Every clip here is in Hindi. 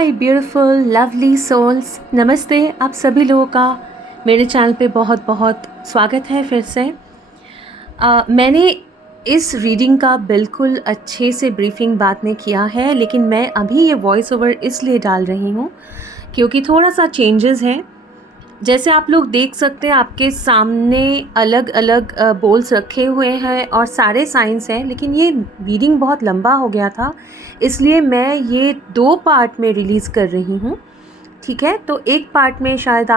हाय ब्यूटीफुल लवली सोल्स, नमस्ते आप सभी लोगों का मेरे चैनल पे बहुत बहुत स्वागत है फिर से। मैंने इस रीडिंग का बिल्कुल अच्छे से ब्रीफिंग बाद में किया है, लेकिन मैं अभी ये वॉइस ओवर इसलिए डाल रही हूँ क्योंकि थोड़ा सा चेंजेस है। जैसे आप लोग देख सकते हैं आपके सामने अलग अलग बोल्स रखे हुए हैं और सारे साइंस हैं, लेकिन ये रीडिंग बहुत लंबा हो गया था, इसलिए मैं ये 2 पार्ट में रिलीज़ कर रही हूँ। ठीक है, तो एक पार्ट में शायद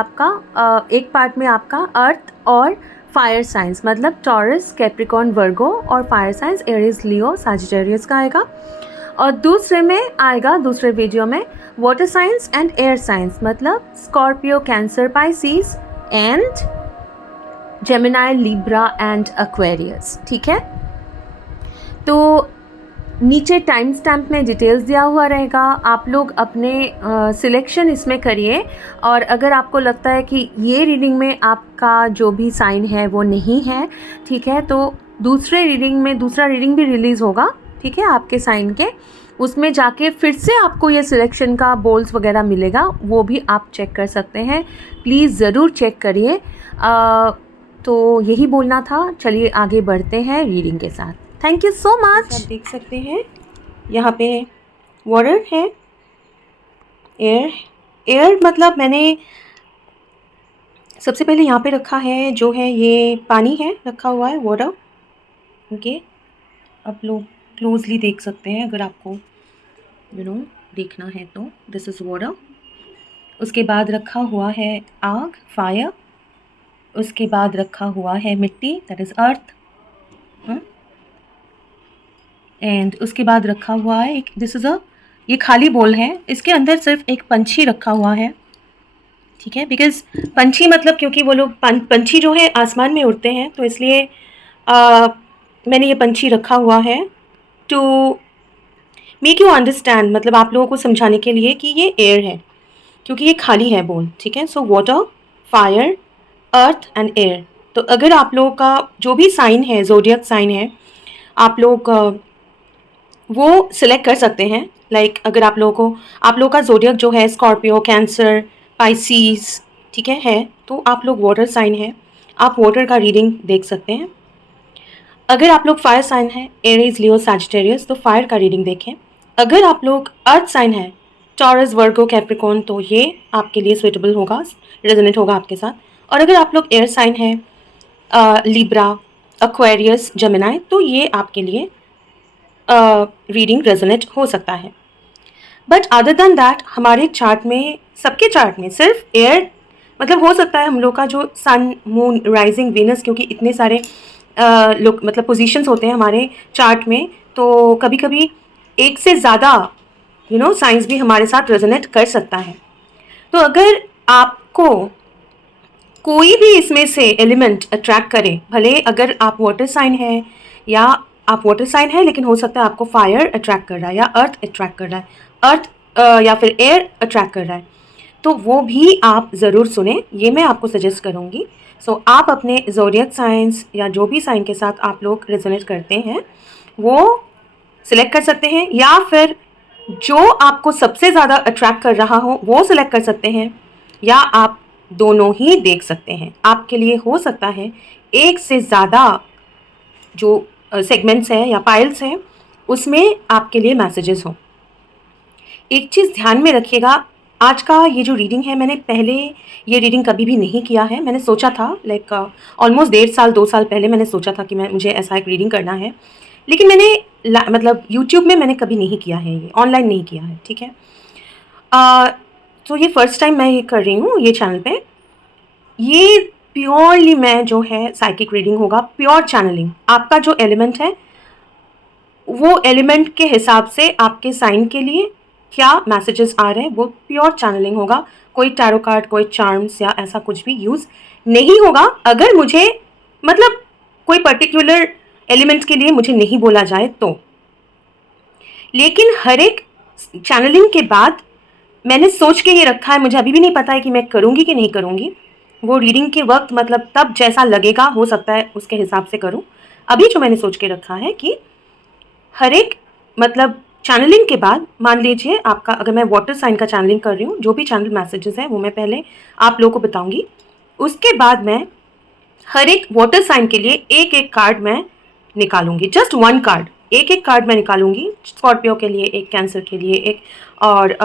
एक पार्ट में आपका अर्थ और फायर साइंस मतलब टॉरस, कैप्रिकॉर्न, वर्गो और fire signs Aries, Leo, Sagittarius का आएगा, और दूसरे वीडियो में water signs and air signs मतलब Scorpio, Cancer, Pisces and Gemini, Libra and Aquarius. ठीक है, तो नीचे टाइम स्टैम्प में डिटेल्स दिया हुआ रहेगा, आप लोग अपने सिलेक्शन इसमें करिए। और अगर आपको लगता है कि ये रीडिंग में आपका जो भी साइन है वो नहीं है, ठीक है, तो दूसरा रीडिंग भी रिलीज़ होगा, ठीक है, आपके साइन के, उसमें जाके फिर से आपको ये सिलेक्शन का बोल्स वगैरह मिलेगा, वो भी आप चेक कर सकते हैं। प्लीज़ ज़रूर चेक करिए। तो यही बोलना था, चलिए आगे बढ़ते हैं रीडिंग के साथ। Thank you so much. आप देख सकते हैं यहाँ पे वाटर है, एयर मतलब मैंने सबसे पहले यहाँ पे रखा है, जो है ये पानी है रखा हुआ है, वाटर। ओके, आप लोग क्लोजली देख सकते हैं अगर आपको देखना है तो। This is water. उसके बाद रखा हुआ है आग, फायर। उसके बाद रखा हुआ है मिट्टी, दैट इज़ अर्थ। एंड उसके बाद रखा हुआ है एक, दिस इज़ ये खाली बोल है, इसके अंदर सिर्फ एक पंछी रखा हुआ है। ठीक है, बिकॉज पंछी मतलब क्योंकि वो लोग पंछी जो है आसमान में उड़ते हैं, तो इसलिए मैंने ये पंछी रखा हुआ है टू मेक यू अंडरस्टैंड, मतलब आप लोगों को समझाने के लिए कि ये एयर है, क्योंकि ये खाली है बोल। ठीक है, so water, fire, earth and air. तो अगर आप लोगों का जो भी साइन है, ज़ोडिएक साइन है, आप लोग वो सिलेक्ट कर सकते हैं। लाइक अगर आप लोगों का ज़ोडिएक जो है स्कॉर्पियो, कैंसर, पाइसिस, ठीक है, तो आप लोग वाटर साइन है, आप वाटर का रीडिंग देख सकते हैं। अगर आप लोग फायर साइन है, एरीज, लियो, सजिटेरियस, तो फायर का रीडिंग देखें। अगर आप लोग अर्थ साइन है, टॉरस, वर्गो, कैप्रिकॉर्न, तो ये आपके लिए सुइटेबल होगा, रेजोनेट होगा आपके साथ। और अगर आप लोग एयर साइन है, लिब्रा, एक्वेरियस, जेमिनाई, तो ये आपके लिए रीडिंग रेजोनेट हो सकता है। बट अदर देन दैट हमारे चार्ट में, सबके चार्ट में सिर्फ एयर, मतलब हो सकता है हम लोग का जो सन, मून, राइजिंग, वीनस, क्योंकि इतने सारे लोग मतलब पोजीशंस होते हैं हमारे चार्ट में, तो कभी कभी एक से ज़्यादा साइंस भी हमारे साथ रेजोनेट कर सकता है। तो अगर आपको कोई भी इसमें से एलिमेंट अट्रैक्ट करे, भले अगर आप वाटर साइन है या आप वाटर साइन है, लेकिन हो सकता है आपको फायर अट्रैक्ट कर रहा है या अर्थ अट्रैक्ट कर रहा है, अर्थ या फिर एयर अट्रैक्ट कर रहा है, तो वो भी आप ज़रूर सुने, ये मैं आपको सजेस्ट करूँगी। सो आप अपने ज़ोडिएक साइंस या जो भी साइन के साथ आप लोग रेजोनेट करते हैं वो सिलेक्ट कर सकते हैं, या फिर जो आपको सबसे ज़्यादा अट्रैक्ट कर रहा हो वो सिलेक्ट कर सकते हैं, या आप दोनों ही देख सकते हैं। आपके लिए हो सकता है एक से ज़्यादा जो सेगमेंट्स हैं या पाइल्स हैं उसमें आपके लिए मैसेजेस हों। एक चीज़ ध्यान में रखिएगा, आज का ये जो रीडिंग है, मैंने पहले ये रीडिंग कभी भी नहीं किया है। मैंने सोचा था लाइक ऑलमोस्ट 1.5 साल 2 साल पहले मैंने सोचा था कि मुझे ऐसा एक रीडिंग करना है, लेकिन मैंने मतलब यूट्यूब में मैंने कभी नहीं किया है, ये ऑनलाइन नहीं किया है। ठीक है, तो ये फर्स्ट टाइम मैं ये कर रही हूँ ये चैनल पे। ये प्योरली मैं जो है साइकिक रीडिंग होगा, प्योर चैनलिंग। आपका जो एलिमेंट है वो एलिमेंट के हिसाब से आपके साइन के लिए क्या मैसेजेस आ रहे हैं वो प्योर चैनलिंग होगा। कोई टैरो कार्ड, कोई चार्म्स या ऐसा कुछ भी यूज़ नहीं होगा। अगर मुझे मतलब कोई पर्टिकुलर एलिमेंट के लिए मुझे नहीं बोला जाए तो, लेकिन हर एक चैनलिंग के बाद मैंने सोच के ये रखा है, मुझे अभी भी नहीं पता है कि मैं करूँगी कि नहीं करूँगी। वो रीडिंग के वक्त मतलब तब जैसा लगेगा हो सकता है उसके हिसाब से करूँ। अभी जो मैंने सोच के रखा है कि हर एक मतलब चैनलिंग के बाद मान लीजिए आपका, अगर मैं वाटर साइन का चैनलिंग कर रही हूँ, जो भी चैनल मैसेजेस हैं वो मैं पहले आप लोगों को बताऊंगी। उसके बाद मैं हर एक वाटर साइन के लिए एक एक कार्ड मैं निकालूंगी, जस्ट वन कार्ड, एक एक कार्ड मैं निकालूंगी। स्कॉर्पियो के लिए एक, कैंसर के लिए एक, और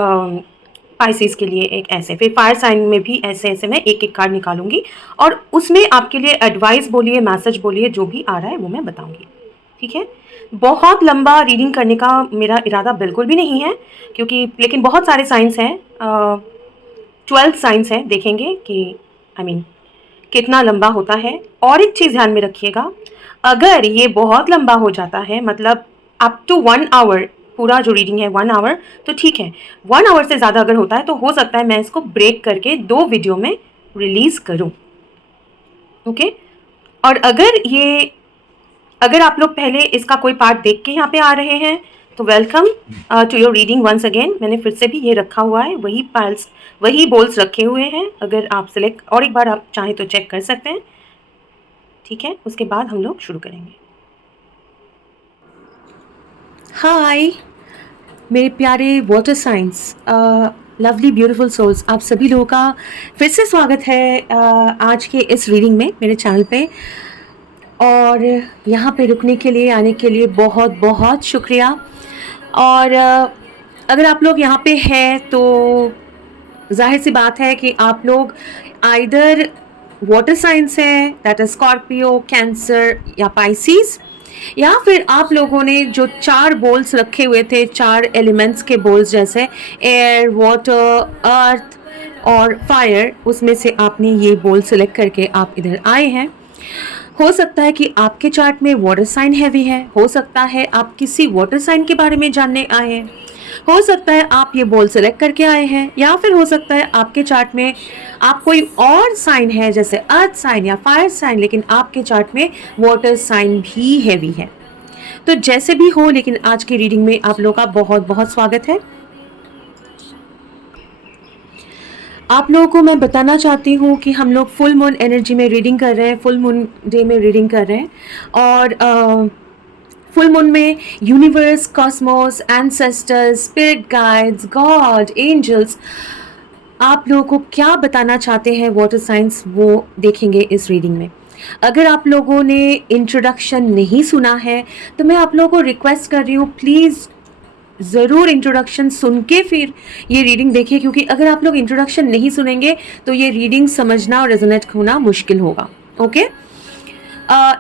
पाइसिस के लिए एक, ऐसे फिर फायर साइन में भी ऐसे ऐसे मैं एक एक कार्ड निकालूंगी और उसमें आपके लिए एडवाइस बोलिए, मैसेज बोलिए, जो भी आ रहा है वो मैं बताऊंगी। ठीक है। बहुत लंबा रीडिंग करने का मेरा इरादा बिल्कुल भी नहीं है, क्योंकि लेकिन बहुत सारे साइंस हैं, 12 साइंस हैं, देखेंगे कि कितना लंबा होता है। और एक चीज़ ध्यान में रखिएगा, अगर ये बहुत लंबा हो जाता है, मतलब अप टू 1 आवर, पूरा जो रीडिंग है 1 आवर, तो ठीक है। 1 आवर से ज़्यादा अगर होता है तो हो सकता है मैं इसको ब्रेक करके 2 वीडियो में रिलीज़ करूँ। ओके। और अगर आप लोग पहले इसका कोई पार्ट देख के यहाँ पे आ रहे हैं तो welcome to your reading once again. मैंने फिर से भी ये रखा हुआ है, वही पाइल्स, वही बोल्स रखे हुए हैं। अगर आप सिलेक्ट और एक बार आप चाहें तो चेक कर सकते हैं। ठीक है, उसके बाद हम लोग शुरू करेंगे। हाय मेरे प्यारे water signs, lovely beautiful souls, आप सभी लोगों का फिर से स्वागत है आज के इस रीडिंग में मेरे चैनल पे। और यहाँ पे रुकने के लिए, आने के लिए बहुत बहुत शुक्रिया। और अगर आप लोग यहाँ पे हैं तो जाहिर सी बात है कि आप लोग आइदर वाटर साइंस है, दैट इज स्कॉर्पियो, कैंसर या पाइसिस, या फिर आप लोगों ने जो 4 बोल्स रखे हुए थे, 4 एलिमेंट्स के बोल्स, जैसे एयर, वाटर, अर्थ और फायर, उसमें से आपने ये बोल सिलेक्ट करके आप इधर आए हैं। हो सकता है कि आपके चार्ट में वाटर साइन हैवी है, हो सकता है आप किसी वाटर साइन के बारे में जानने आए हैं, हो सकता है आप ये बोल सेलेक्ट करके आए हैं, या फिर हो सकता है आपके चार्ट में आप कोई और साइन है जैसे अर्थ साइन या फायर साइन, लेकिन आपके चार्ट में वाटर साइन भी हैवी है। तो जैसे भी हो, लेकिन आज की रीडिंग में आप लोगों का बहुत बहुत स्वागत है। आप लोगों को मैं बताना चाहती हूँ कि हम लोग फुल मून एनर्जी में रीडिंग कर रहे हैं, फुल मून डे में रीडिंग कर रहे हैं। और फुल मून में universe, cosmos, ancestors, spirit guides, God, angels आप लोगों को क्या बताना चाहते हैं वाटर साइंस, वो देखेंगे इस रीडिंग में। अगर आप लोगों ने इंट्रोडक्शन नहीं सुना है तो मैं आप लोगों को रिक्वेस्ट कर रही हूँ, प्लीज़ ज़रूर इंट्रोडक्शन सुन के फिर ये रीडिंग देखिए, क्योंकि अगर आप लोग इंट्रोडक्शन नहीं सुनेंगे तो ये रीडिंग समझना और रेजोनेट होना मुश्किल होगा। ओके।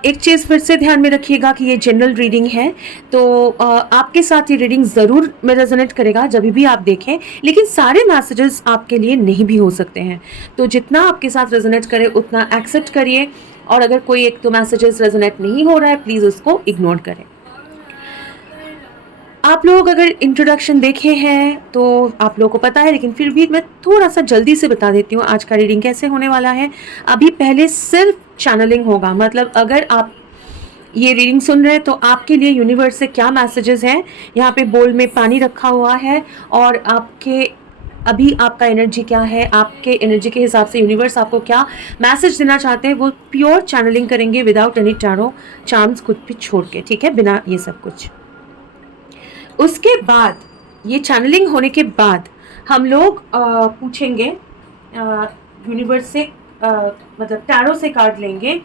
एक चीज़ फिर से ध्यान में रखिएगा कि ये जनरल रीडिंग है, तो आपके साथ ये रीडिंग ज़रूर में रेजोनेट करेगा जब भी आप देखें, लेकिन सारे मैसेजेस आपके लिए नहीं भी हो सकते हैं। तो जितना आपके साथ रेजोनेट करे उतना एक्सेप्ट करिए, और अगर कोई एक तो मैसेजेस रेजोनेट नहीं हो रहा है, प्लीज़ उसको इग्नोर करें। आप लोग अगर इंट्रोडक्शन देखे हैं तो आप लोगों को पता है, लेकिन फिर भी मैं थोड़ा सा जल्दी से बता देती हूँ आज का रीडिंग कैसे होने वाला है। अभी पहले सिर्फ चैनलिंग होगा, मतलब अगर आप ये रीडिंग सुन रहे हैं तो आपके लिए यूनिवर्स से क्या मैसेजेस हैं। यहाँ पे बोल में पानी रखा हुआ है और आपके अभी आपका एनर्जी क्या है, आपके एनर्जी के हिसाब से यूनिवर्स आपको क्या मैसेज देना चाहते हैं, वो प्योर चैनलिंग करेंगे विदाउट एनी टैरो चार्म्स कुछ भी छोड़ के। ठीक है, बिना ये सब कुछ। उसके बाद ये चैनलिंग होने के बाद हम लोग पूछेंगे यूनिवर्स से, मतलब टैरो से कार्ड लेंगे।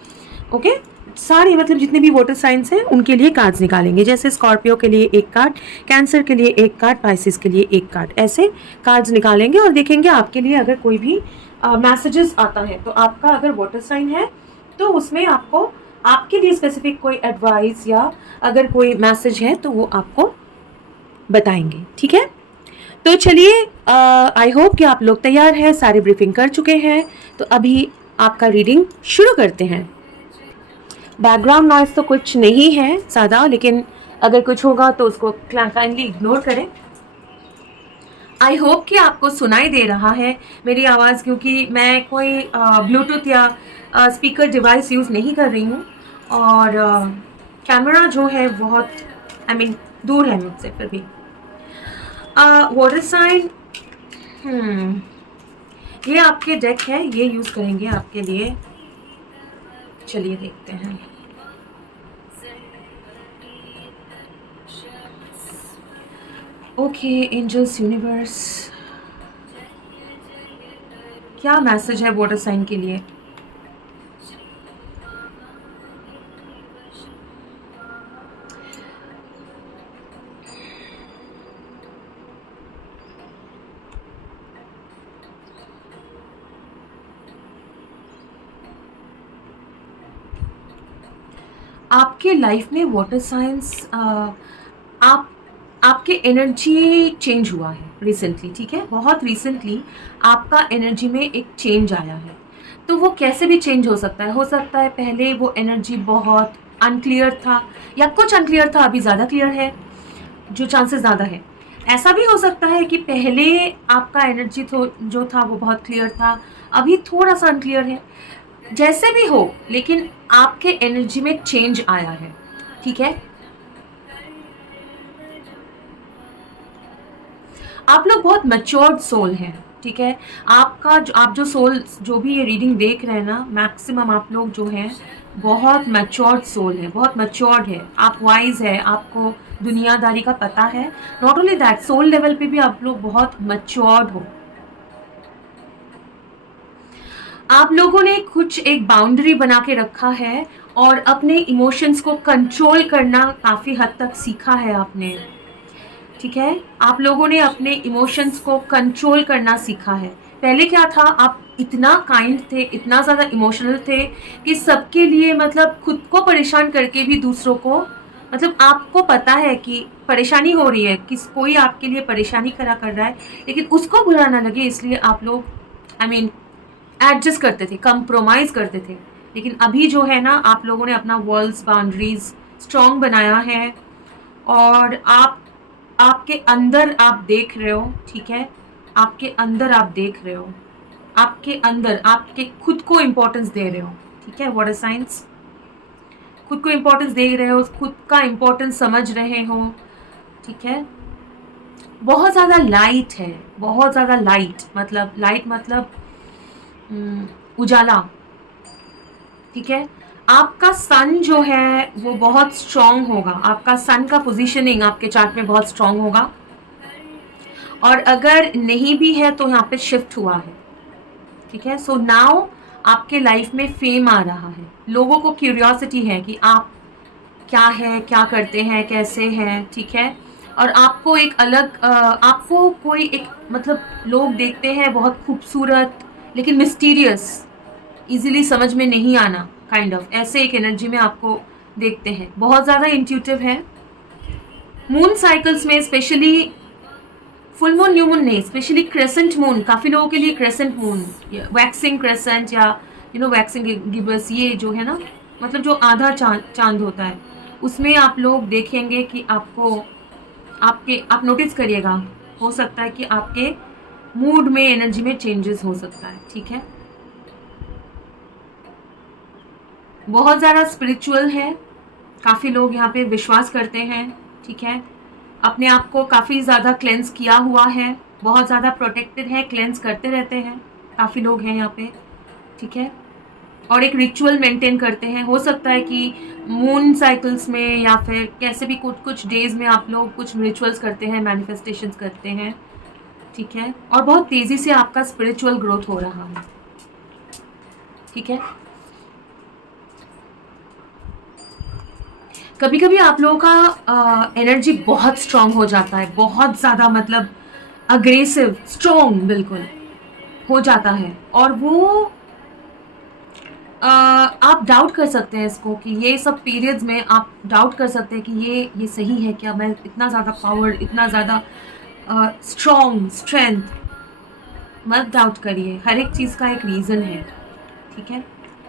ओके, सारे मतलब जितने भी वाटर साइंस हैं उनके लिए कार्ड्स निकालेंगे, जैसे स्कॉर्पियो के लिए एक कार्ड, कैंसर के लिए एक कार्ड, पाइसिस के लिए एक कार्ड, ऐसे कार्ड्स निकालेंगे और देखेंगे आपके लिए अगर कोई भी मैसेजेस आता है तो आपका अगर वाटर साइन है तो उसमें आपको आपके लिए स्पेसिफिक कोई एडवाइस या अगर कोई मैसेज है तो वो आपको बताएंगे। ठीक है, तो चलिए, आई होप कि आप लोग तैयार हैं, सारे ब्रीफिंग कर चुके हैं, तो अभी आपका रीडिंग शुरू करते हैं। बैकग्राउंड नॉइस तो कुछ नहीं है ज़्यादा, लेकिन अगर कुछ होगा तो उसको काइंडली इग्नोर करें। आई होप कि आपको सुनाई दे रहा है मेरी आवाज़, क्योंकि मैं कोई ब्लूटूथ या स्पीकर डिवाइस यूज़ नहीं कर रही हूँ, और कैमरा जो है बहुत दूर है मुझसे। फिर भी वाटर साइन, ये आपके डेक है, ये यूज़ करेंगे आपके लिए। चलिए देखते हैं। ओके एंजल्स यूनिवर्स, क्या मैसेज है वाटर साइन के लिए? आपके लाइफ में वाटर साइंस आप आपके एनर्जी चेंज हुआ है रिसेंटली, ठीक है, बहुत रिसेंटली आपका एनर्जी में एक चेंज आया है। तो वो कैसे भी चेंज हो सकता है पहले वो एनर्जी बहुत अनक्लियर था या कुछ अनक्लियर था, अभी ज़्यादा क्लियर है, जो चांसेस ज़्यादा है। ऐसा भी हो सकता है कि पहले आपका एनर्जी जो था वो बहुत क्लियर था, अभी थोड़ा सा अनक्लियर है। जैसे भी हो, लेकिन आपके एनर्जी में चेंज आया है, ठीक है। आप लोग बहुत मैच्योर्ड सोल हैं, ठीक है। आप जो सोल, जो भी ये रीडिंग देख रहे हैं ना, मैक्सिमम आप लोग जो हैं बहुत मैच्योर्ड सोल है, बहुत मैच्योर्ड है, आप वाइज है, आपको दुनियादारी का पता है। Not only that, soul level पे भी आप लोग बहुत मैच्योर्ड हो। आप लोगों ने कुछ एक बाउंड्री बना के रखा है और अपने इमोशंस को कंट्रोल करना काफ़ी हद तक सीखा है आपने, ठीक है। आप लोगों ने अपने इमोशंस को कंट्रोल करना सीखा है। पहले क्या था, आप इतना काइंड थे, इतना ज़्यादा इमोशनल थे कि सबके लिए मतलब खुद को परेशान करके भी दूसरों को, मतलब आपको पता है कि परेशानी हो रही है, कोई आपके लिए परेशानी खड़ा कर रहा है, लेकिन उसको बुरा ना लगे इसलिए आप लोग आई मीन एडजस्ट करते थे, कंप्रोमाइज़ करते थे। लेकिन अभी जो है ना, आप लोगों ने अपना वॉल्स, बाउंड्रीज स्ट्रॉन्ग बनाया है और आपके अंदर आप देख रहे हो, ठीक है, आपके अंदर आप देख रहे हो, आपके अंदर आपके खुद को इम्पोर्टेंस दे रहे हो, ठीक है। वाटर साइंस, खुद को इम्पोर्टेंस दे रहे हो, खुद का इम्पोर्टेंस समझ रहे हो, ठीक है। बहुत ज़्यादा लाइट है, बहुत ज़्यादा लाइट मतलब उजाला, ठीक है। आपका सन जो है वो बहुत स्ट्रांग होगा, आपका सन का पोजीशनिंग आपके चार्ट में बहुत स्ट्रांग होगा, और अगर नहीं भी है तो यहाँ पे शिफ्ट हुआ है, ठीक है। सो नाउ आपके लाइफ में फेम आ रहा है, लोगों को क्यूरियोसिटी है कि आप क्या है, क्या करते हैं, कैसे हैं, ठीक है। और आपको एक अलग आपको कोई एक मतलब लोग देखते हैं बहुत खूबसूरत लेकिन मिस्टीरियस, इजीली समझ में नहीं आना, काइंड ऑफ ऐसे एक एनर्जी में आपको देखते हैं। बहुत ज़्यादा इंट्यूटिव है। मून साइकिल्स में specially full moon, new moon नहीं, स्पेशली क्रेसेंट मून, काफ़ी लोगों के लिए क्रेसेंट मून, वैक्सिंग क्रेसेंट या वैक्सिंग गिबस, ये जो है ना, मतलब जो आधा चांद होता है, उसमें आप लोग देखेंगे कि आप नोटिस करिएगा, हो सकता है कि आपके मूड में, एनर्जी में चेंजेस हो सकता है, ठीक है। बहुत ज़्यादा स्पिरिचुअल है, काफ़ी लोग यहाँ पे विश्वास करते हैं, ठीक है। अपने आप को काफ़ी ज़्यादा क्लेंस किया हुआ है, बहुत ज़्यादा प्रोटेक्टेड है, क्लेंस करते रहते हैं, काफ़ी लोग हैं यहाँ पे, ठीक है। और एक रिचुअल मेंटेन करते हैं। हो सकता है कि मून साइकिल्स में या फिर कैसे भी कुछ डेज में आप लोग कुछ रिचुअल्स करते हैं, मैनिफेस्टेशंस करते हैं, ठीक है। और बहुत तेज़ी से आपका स्पिरिचुअल ग्रोथ हो रहा है, ठीक है। कभी कभी आप लोगों का एनर्जी बहुत स्ट्रांग हो जाता है, बहुत ज़्यादा मतलब अग्रेसिव, स्ट्रांग बिल्कुल हो जाता है, और वो आप डाउट कर सकते हैं इसको, कि ये सब पीरियड्स में आप डाउट कर सकते हैं कि ये सही है क्या, मैं इतना ज़्यादा पावर, इतना ज़्यादा स्ट्रांग, स्ट्रेंथ, मत डाउट करिए, हर एक चीज़ का एक रीज़न है, ठीक है।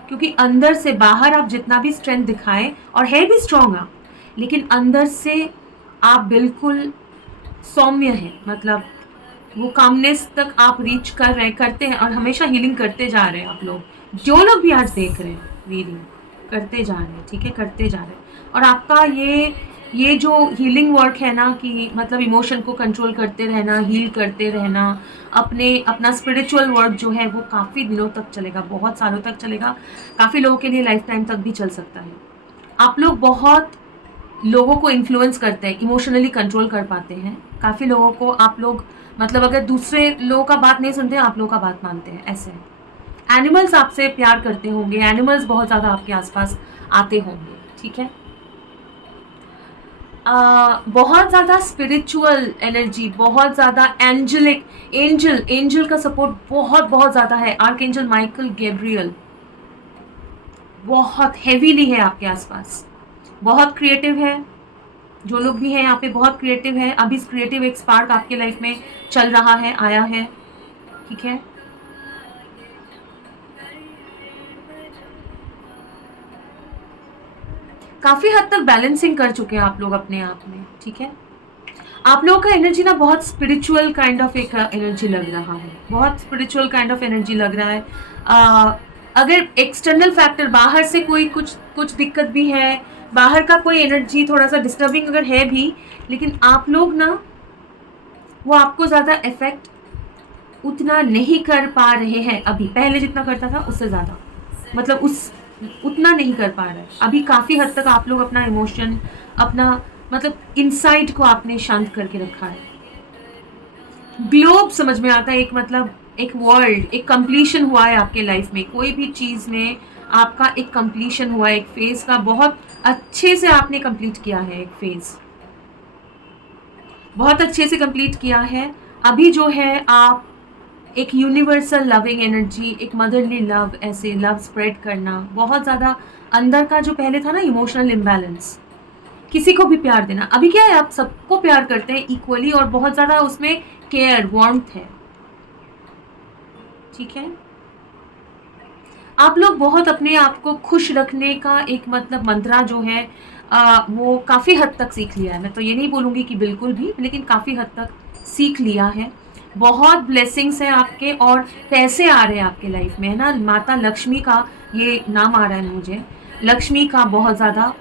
क्योंकि अंदर से बाहर आप जितना भी स्ट्रेंथ दिखाएं, और है भी स्ट्रांग आप, लेकिन अंदर से आप बिल्कुल सौम्य हैं, मतलब वो कामनेस तक आप रीच करते हैं, और हमेशा हीलिंग करते जा रहे हैं आप लोग, जो लोग भी आज देख रहे हैं रीडिंग करते जा रहे हैं, ठीक है, करते जा रहे हैं। और आपका ये जो हीलिंग वर्क है ना, कि मतलब इमोशन को कंट्रोल करते रहना, हील करते रहना, अपना स्पिरिचुअल वर्क जो है वो काफ़ी दिनों तक चलेगा, बहुत सालों तक चलेगा, काफ़ी लोगों के लिए लाइफ टाइम तक भी चल सकता है। आप लोग बहुत लोगों को इन्फ्लुएंस करते हैं, इमोशनली कंट्रोल कर पाते हैं। काफ़ी लोगों को आप लोग मतलब अगर दूसरे लोगों का बात नहीं सुनते हैं, आप लोगों का बात मानते हैं, ऐसे है। एनिमल्स आपसे प्यार करते होंगे, एनिमल्स बहुत ज़्यादा आपके आसपास आते होंगे, ठीक है। बहुत ज़्यादा स्पिरिचुअल एनर्जी, बहुत ज़्यादा एंजल का सपोर्ट बहुत बहुत ज़्यादा है। आर्क एंजल माइकल गैब्रियल बहुत हेवीली है आपके आसपास। बहुत क्रिएटिव है, जो लोग भी हैं यहाँ पे बहुत क्रिएटिव है। अभी क्रिएटिव एक स्पार्क आपके लाइफ में चल रहा है, आया है, ठीक है। काफ़ी हद तक बैलेंसिंग कर चुके हैं आप लोग अपने आप में, ठीक है। आप लोगों का एनर्जी ना बहुत स्पिरिचुअल काइंड ऑफ एक एनर्जी लग रहा है, बहुत स्पिरिचुअल काइंड ऑफ एनर्जी लग रहा है। अगर एक्सटर्नल फैक्टर बाहर से कोई कुछ दिक्कत भी है, बाहर का कोई एनर्जी थोड़ा सा डिस्टर्बिंग अगर है भी, लेकिन आप लोग ना वो आपको ज़्यादा इफेक्ट उतना नहीं कर पा रहे हैं अभी। पहले जितना करता था उससे ज़्यादा, मतलब उतना नहीं कर पा रहा है अभी। काफ़ी हद तक आप लोग अपना इमोशन, अपना मतलब इनसाइड को आपने शांत करके रखा है। ग्लोब समझ में आता है, एक मतलब एक वर्ल्ड, एक कंप्लीशन हुआ है आपके लाइफ में। कोई भी चीज़ में आपका एक कंप्लीशन हुआ है, एक फेज का बहुत अच्छे से आपने कंप्लीट किया है। एक फेज बहुत अच्छे से कंप्लीट किया है। अभी जो है आप एक यूनिवर्सल लविंग एनर्जी, एक मदरली लव, ऐसे लव स्प्रेड करना बहुत ज़्यादा अंदर का जो पहले था ना इमोशनल इम्बैलेंस, किसी को भी प्यार देना। अभी क्या है, आप सबको प्यार करते हैं इक्वली और बहुत ज़्यादा उसमें केयर, वार्मथ है, ठीक है। आप लोग बहुत अपने आप को खुश रखने का एक मतलब मंत्रा जो है वो काफ़ी हद तक सीख लिया है। मैं तो ये नहीं बोलूँगी कि बिल्कुल भी, लेकिन काफ़ी हद तक सीख लिया है। बहुत ब्लेसिंग्स हैं आपके और पैसे आ रहे हैं आपके लाइफ में, है ना। माता लक्ष्मी का ये नाम आ रहा है मुझे, लक्ष्मी का बहुत ज़्यादा,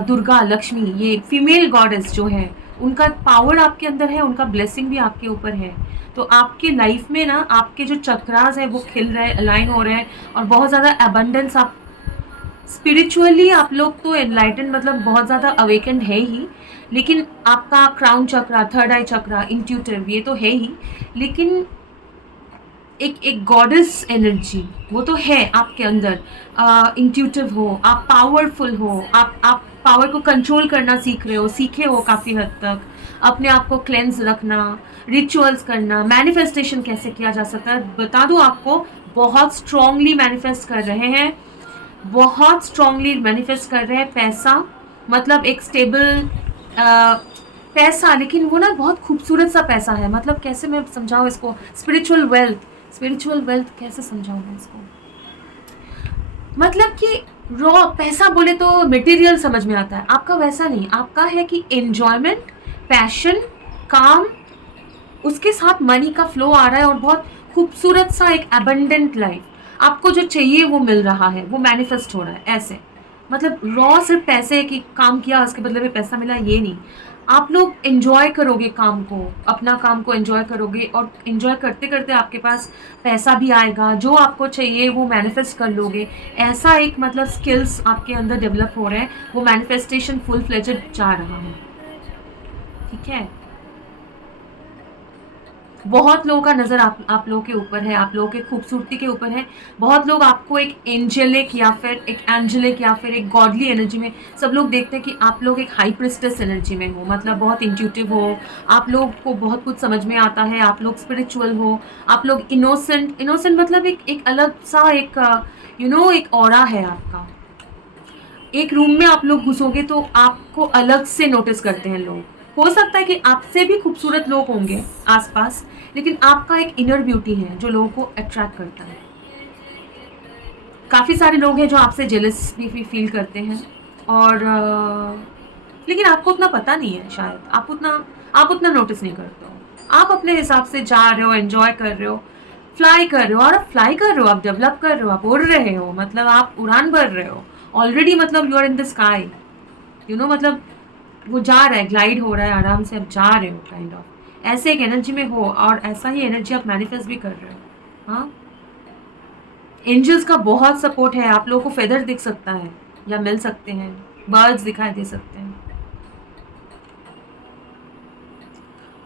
दुर्गा लक्ष्मी, ये फीमेल गॉडेस जो है, उनका पावर आपके अंदर है, उनका ब्लेसिंग भी आपके ऊपर है। तो आपके लाइफ में ना आपके जो चक्रास है वो खिल रहे हैं, अलाइन हो रहे हैं और बहुत ज़्यादा अबंडेंस। आप स्पिरिचुअली आप लोग तो एनलाइटन मतलब बहुत ज़्यादा अवेकेंड है ही, लेकिन आपका क्राउन चक्रा, थर्ड आई चक्रा, इंट्यूटिव, ये तो है ही, लेकिन एक गॉडेस एनर्जी वो तो है आपके अंदर। इंट्यूटिव हो आप, पावरफुल हो आप पावर को कंट्रोल करना सीख रहे हो, सीखे हो काफ़ी हद तक। अपने आप को क्लेंस रखना, रिचुअल्स करना, मैनिफेस्टेशन कैसे किया जा सकता है बता दूँ आपको। बहुत स्ट्रांगली मैनिफेस्ट कर रहे हैं, बहुत स्ट्रांगली मैनिफेस्ट कर रहे हैं। पैसा मतलब एक स्टेबल पैसा, लेकिन वो ना बहुत खूबसूरत सा पैसा है। मतलब कैसे मैं समझाऊँ इसको, स्पिरिचुअल वेल्थ, स्पिरिचुअल वेल्थ कैसे समझाऊँ मैं इसको। मतलब कि रॉ पैसा बोले तो मटेरियल समझ में आता है, आपका वैसा नहीं। आपका है कि एन्जॉयमेंट, पैशन, काम, उसके साथ मनी का फ्लो आ रहा है और बहुत खूबसूरत सा एक अबंडेंट लाइफ। आपको जो चाहिए वो मिल रहा है, वो मैनिफेस्ट हो रहा है ऐसे। मतलब रॉ सिर्फ पैसे कि काम किया उसके बदले में पैसा मिला, ये नहीं। आप लोग एंजॉय करोगे काम को, अपना काम को एंजॉय करोगे और एंजॉय करते करते आपके पास पैसा भी आएगा, जो आपको चाहिए वो मैनिफेस्ट कर लोगे। ऐसा एक मतलब स्किल्स आपके अंदर डेवलप हो रहे हैं, वो मैनिफेस्टेशन फुल फ्लेजेड जा रहा है, ठीक है। बहुत लोगों का नज़र आप लोगों के ऊपर है, आप लोगों के खूबसूरती के ऊपर है। बहुत लोग आपको एक एंजेलिक या फिर एक एंजेलिक या फिर एक गॉडली एनर्जी में, सब लोग देखते हैं कि आप लोग एक हाई प्रिस्टेस एनर्जी में हो, मतलब बहुत इंट्यूटिव हो, आप लोग को बहुत कुछ समझ में आता है, आप लोग स्पिरिचुअल हो, आप लोग इनोसेंट मतलब एक अलग सा एक एक ऑरा है आपका। एक रूम में आप लोग घुसोगे तो आपको अलग से नोटिस करते हैं लोग। हो सकता है कि आपसे भी खूबसूरत लोग होंगे आसपास, लेकिन आपका एक इनर ब्यूटी है जो लोगों को अट्रैक्ट करता है। काफ़ी सारे लोग हैं जो आपसे जेलस भी फील करते हैं और लेकिन आपको उतना पता नहीं है, शायद आप उतना नोटिस नहीं करते हो। आप अपने हिसाब से जा रहे हो, एंजॉय कर रहे हो, फ्लाई कर रहे हो, और आप फ्लाई कर रहे हो, आप डेवलप कर रहे हो, आप उड़ रहे हो, मतलब आप उड़ान भर रहे हो ऑलरेडी, मतलब you are in the sky, मतलब वो जा रहा है, ग्लाइड हो रहा है आराम से, आप जा रहे हो काइंड ऑफ ऐसे एक एनर्जी में हो, और ऐसा ही एनर्जी आप मैनिफेस्ट भी कर रहे हो। हाँ, एंजल्स का बहुत सपोर्ट है। आप लोगों को फेदर दिख सकता है या मिल सकते हैं, बर्ड्स दिखाई दे सकते हैं,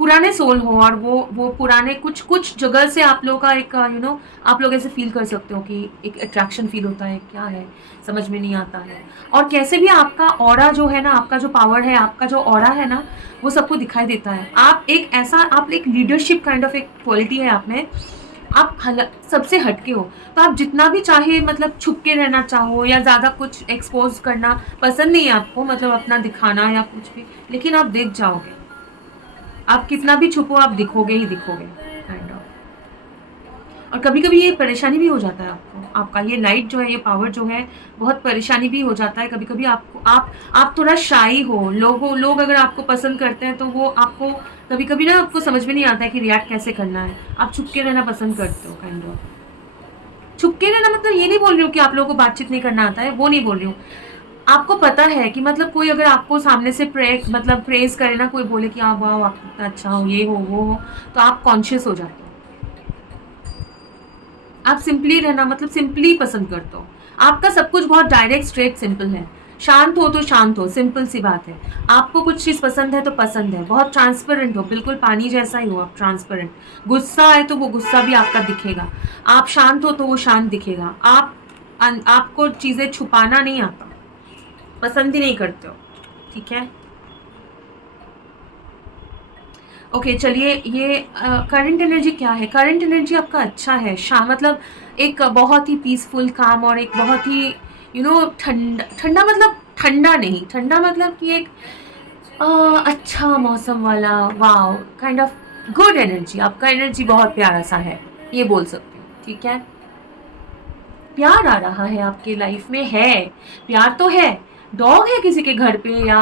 पुराने सोल हो और वो पुराने कुछ जगह से आप लोगों का एक आप लोग ऐसे फील कर सकते हो कि एक अट्रैक्शन फील होता है, क्या है समझ में नहीं आता है। और कैसे भी आपका ऑरा जो है ना, आपका जो पावर है, आपका जो ऑरा है ना, वो सबको दिखाई देता है। आप एक लीडरशिप काइंड ऑफ एक क्वालिटी है आप में। आप सबसे हटके हो, तो आप जितना भी चाहे मतलब छुप के रहना चाहो या ज़्यादा कुछ एक्सपोज करना पसंद नहीं है आपको, मतलब अपना दिखाना या कुछ भी, लेकिन आप दिख जाओगे। आप कितना भी छुपो, आप दिखोगे ही दिखोगे काइंड ऑफ। और कभी कभी ये परेशानी भी हो जाता है आपको, आपका ये लाइट जो है, ये पावर जो है, बहुत परेशानी भी हो जाता है कभी कभी आपको। आप थोड़ा शाई हो, लोग अगर आपको पसंद करते हैं तो वो आपको कभी कभी ना आपको समझ में नहीं आता है कि रिएक्ट कैसे करना है। आप छुप के रहना पसंद करते हो काइंड ऑफ। छुप के रहना मतलब ये नहीं बोल रही हूँ कि आप लोगों को बातचीत नहीं करना आता है, वो नहीं बोल रही हूँ। आपको पता है कि मतलब कोई अगर आपको सामने से प्रेज करे ना, कोई बोले कि आप वाह आप कितना अच्छा हो, ये हो वो हो, तो आप कॉन्शियस हो जाते हो। आप सिंपली रहना मतलब सिंपली पसंद करते हो। आपका सब कुछ बहुत डायरेक्ट स्ट्रेट सिंपल है। शांत हो तो शांत हो, सिंपल सी बात है। आपको कुछ चीज़ पसंद है तो पसंद है। बहुत ट्रांसपेरेंट हो, बिल्कुल पानी जैसा ही हो आप, ट्रांसपेरेंट। गुस्सा है तो वो गुस्सा भी आपका दिखेगा। आप शांत हो तो वो शांत दिखेगा। आपको चीज़ें छुपाना नहीं आता, पसंद ही नहीं करते हो, ठीक है। ओके चलिए, ये करंट एनर्जी क्या है? करंट एनर्जी आपका अच्छा है, मतलब एक बहुत ही पीसफुल काम और एक बहुत ही ठंडा ठंडा, मतलब ठंडा नहीं, ठंडा मतलब कि एक अच्छा मौसम वाला, wow kind of good energy. आपका एनर्जी बहुत प्यारा सा है, ये बोल सकती हूँ, ठीक है। प्यार आ रहा है आपके लाइफ में, है प्यार तो है। डॉग है किसी के घर पे, या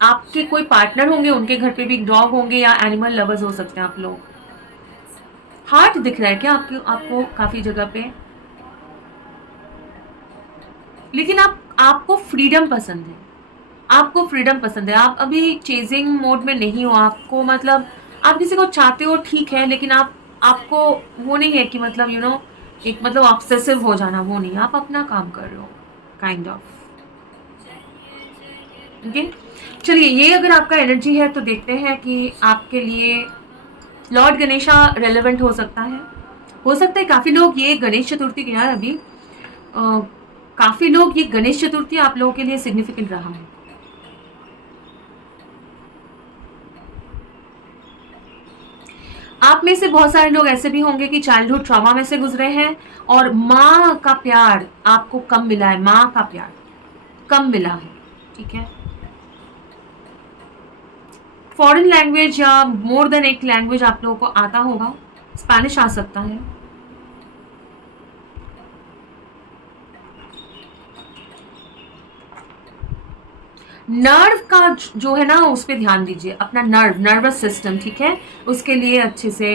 आपके कोई पार्टनर होंगे, उनके घर पे भी डॉग होंगे, या एनिमल लवर्स हो सकते हैं आप लोग। हार्ट दिख रहा है क्या आपको काफी जगह पे? लेकिन आपको फ्रीडम पसंद है, आपको फ्रीडम पसंद है। आप अभी चेजिंग मोड में नहीं हो। आपको मतलब आप किसी को चाहते हो, ठीक है, लेकिन आपको वो नहीं है कि मतलब एक मतलब ऑब्सेसिव हो जाना, वो नहीं। आप अपना काम कर रहे हो काइंड ऑफ, ओके। चलिए, ये अगर आपका एनर्जी है तो देखते हैं कि आपके लिए लॉर्ड गणेशा रेलेवेंट हो सकता है। काफ़ी लोग ये गणेश चतुर्थी गया है अभी, काफ़ी लोग ये गणेश चतुर्थी आप लोगों के लिए सिग्निफिकेंट रहा है। आप में से बहुत सारे लोग ऐसे भी होंगे कि चाइल्डहुड ट्रॉमा में से गुजरे हैं और माँ का प्यार आपको कम मिला है, माँ का प्यार कम मिला है, ठीक है। फॉरेन लैंग्वेज या मोर देन एक लैंग्वेज आप लोगों को आता होगा, स्पेनिश आ सकता है। नर्व का जो है ना, उस पर ध्यान दीजिए, अपना नर्वस सिस्टम, ठीक है। उसके लिए अच्छे से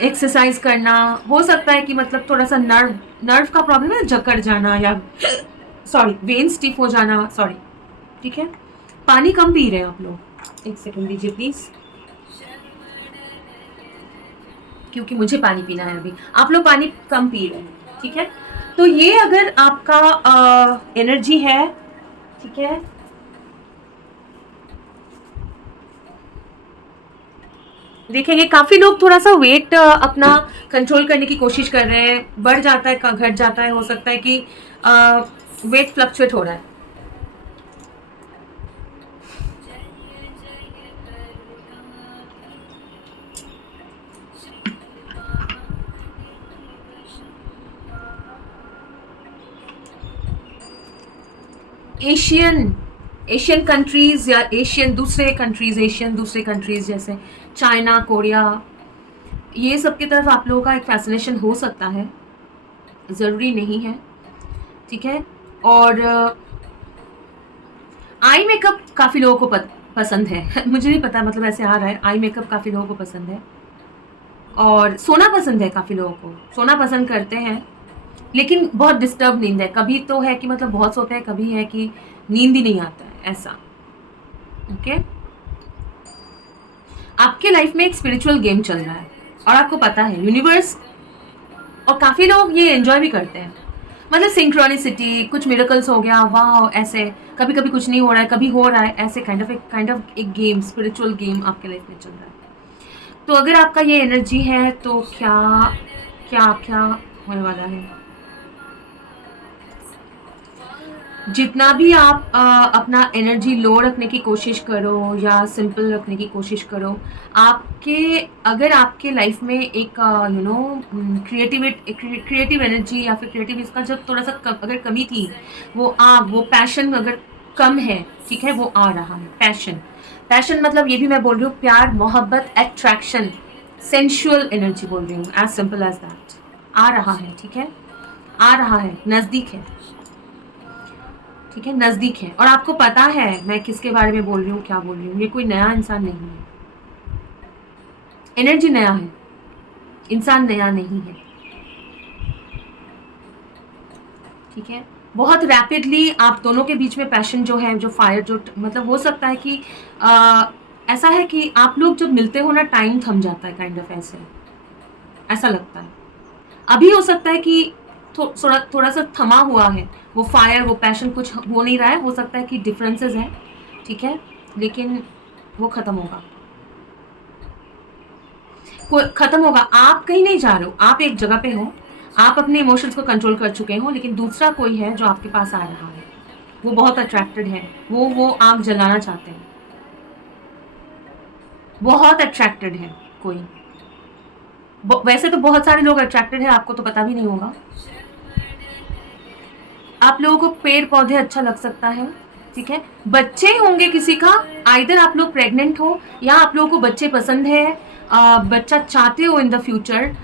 एक्सरसाइज करना। हो सकता है कि मतलब थोड़ा सा नर्व का प्रॉब्लम है, जकड़ जाना या सॉरी वेन स्टिफ हो जाना, सॉरी, ठीक है। पानी कम पी रहे हैं आप लोग, एक सेकंड दीजिए प्लीज, क्योंकि मुझे पानी पीना है अभी। आप लोग पानी कम पी रहे हैं, ठीक है। तो ये अगर आपका एनर्जी है, ठीक है। देखेंगे काफी लोग थोड़ा सा वेट अपना कंट्रोल करने की कोशिश कर रहे हैं, बढ़ जाता है घट जाता है, हो सकता है कि वेट फ्लक्चुएट हो रहा है। एशियन कंट्रीज या एशियन दूसरे कंट्रीज जैसे चाइना, कोरिया, ये सब की तरफ आप लोगों का एक फैसिनेशन हो सकता है, ज़रूरी नहीं है, ठीक है। और आई मेकअप काफ़ी लोगों को पसंद है मुझे नहीं पता, मतलब ऐसे आ रहा है, आई मेकअप काफ़ी लोगों को पसंद है। और सोना पसंद है, काफ़ी लोगों को सोना पसंद करते हैं, लेकिन बहुत डिस्टर्ब नींद है। कभी तो है कि मतलब बहुत सोते हैं, कभी है कि नींद ही नहीं आता है, ऐसा, ओके। आपके लाइफ में एक स्पिरिचुअल गेम चल रहा है और आपको पता है यूनिवर्स, और काफ़ी लोग ये एंजॉय भी करते हैं। मतलब सिंक्रोनिसिटी, कुछ मिरेकल्स हो गया, वाह, ऐसे कभी कभी कुछ नहीं हो रहा है, कभी हो रहा है, ऐसे काइंड ऑफ एक गेम, स्पिरिचुअल गेम आपके लाइफ में चल रहा है। तो अगर आपका ये एनर्जी है तो क्या क्या क्या होने वाला है? जितना भी आप अपना एनर्जी लो रखने की कोशिश करो या सिंपल रखने की कोशिश करो, आपके अगर आपके लाइफ में एक क्रिएटिव एनर्जी या फिर क्रिएटिव इसका जब थोड़ा सा अगर कमी थी, वो पैशन अगर कम है, ठीक है, वो आ रहा है। पैशन मतलब ये भी मैं बोल रही हूँ, प्यार, मोहब्बत, अट्रैक्शन, सेंशुअल एनर्जी बोल रही हूँ, एज सिंपल एज दैट। आ रहा है, ठीक है, आ रहा है, नजदीक है, ठीक है, नजदीक है। और आपको पता है मैं किसके बारे में बोल रही हूँ, क्या बोल रही हूँ। ये कोई नया इंसान नहीं है, एनर्जी नया है, इंसान नया नहीं है, ठीक है। बहुत रैपिडली आप दोनों के बीच में पैशन जो है, जो फायर, जो मतलब हो सकता है कि ऐसा है कि आप लोग जब मिलते हो ना, टाइम थम जाता है, काइंड ऑफ ऐसा लगता है। अभी हो सकता है कि थोड़ा सा थमा हुआ है वो फायर, वो पैशन, कुछ हो नहीं रहा है, हो सकता है कि डिफरेंसेस हैं, ठीक है, लेकिन वो खत्म होगा, खत्म होगा। आप कहीं नहीं जा रहे हो, आप एक जगह पे हो, आप अपने इमोशंस को कंट्रोल कर चुके हो, लेकिन दूसरा कोई है जो आपके पास आ रहा है, वो बहुत अट्रैक्टेड है, वो आग जलाना चाहते हैं, बहुत अट्रैक्टेड है कोई। वैसे तो बहुत सारे लोग अट्रैक्टेड है, आपको तो पता भी नहीं होगा। आप लोगों को पेड़ पौधे अच्छा लग सकता है, ठीक है, बच्चे होंगे किसी का, आइदर आप लोग प्रेग्नेंट हो या आप लोगों को बच्चे पसंद है, बच्चा चाहते हो इन द फ्यूचर,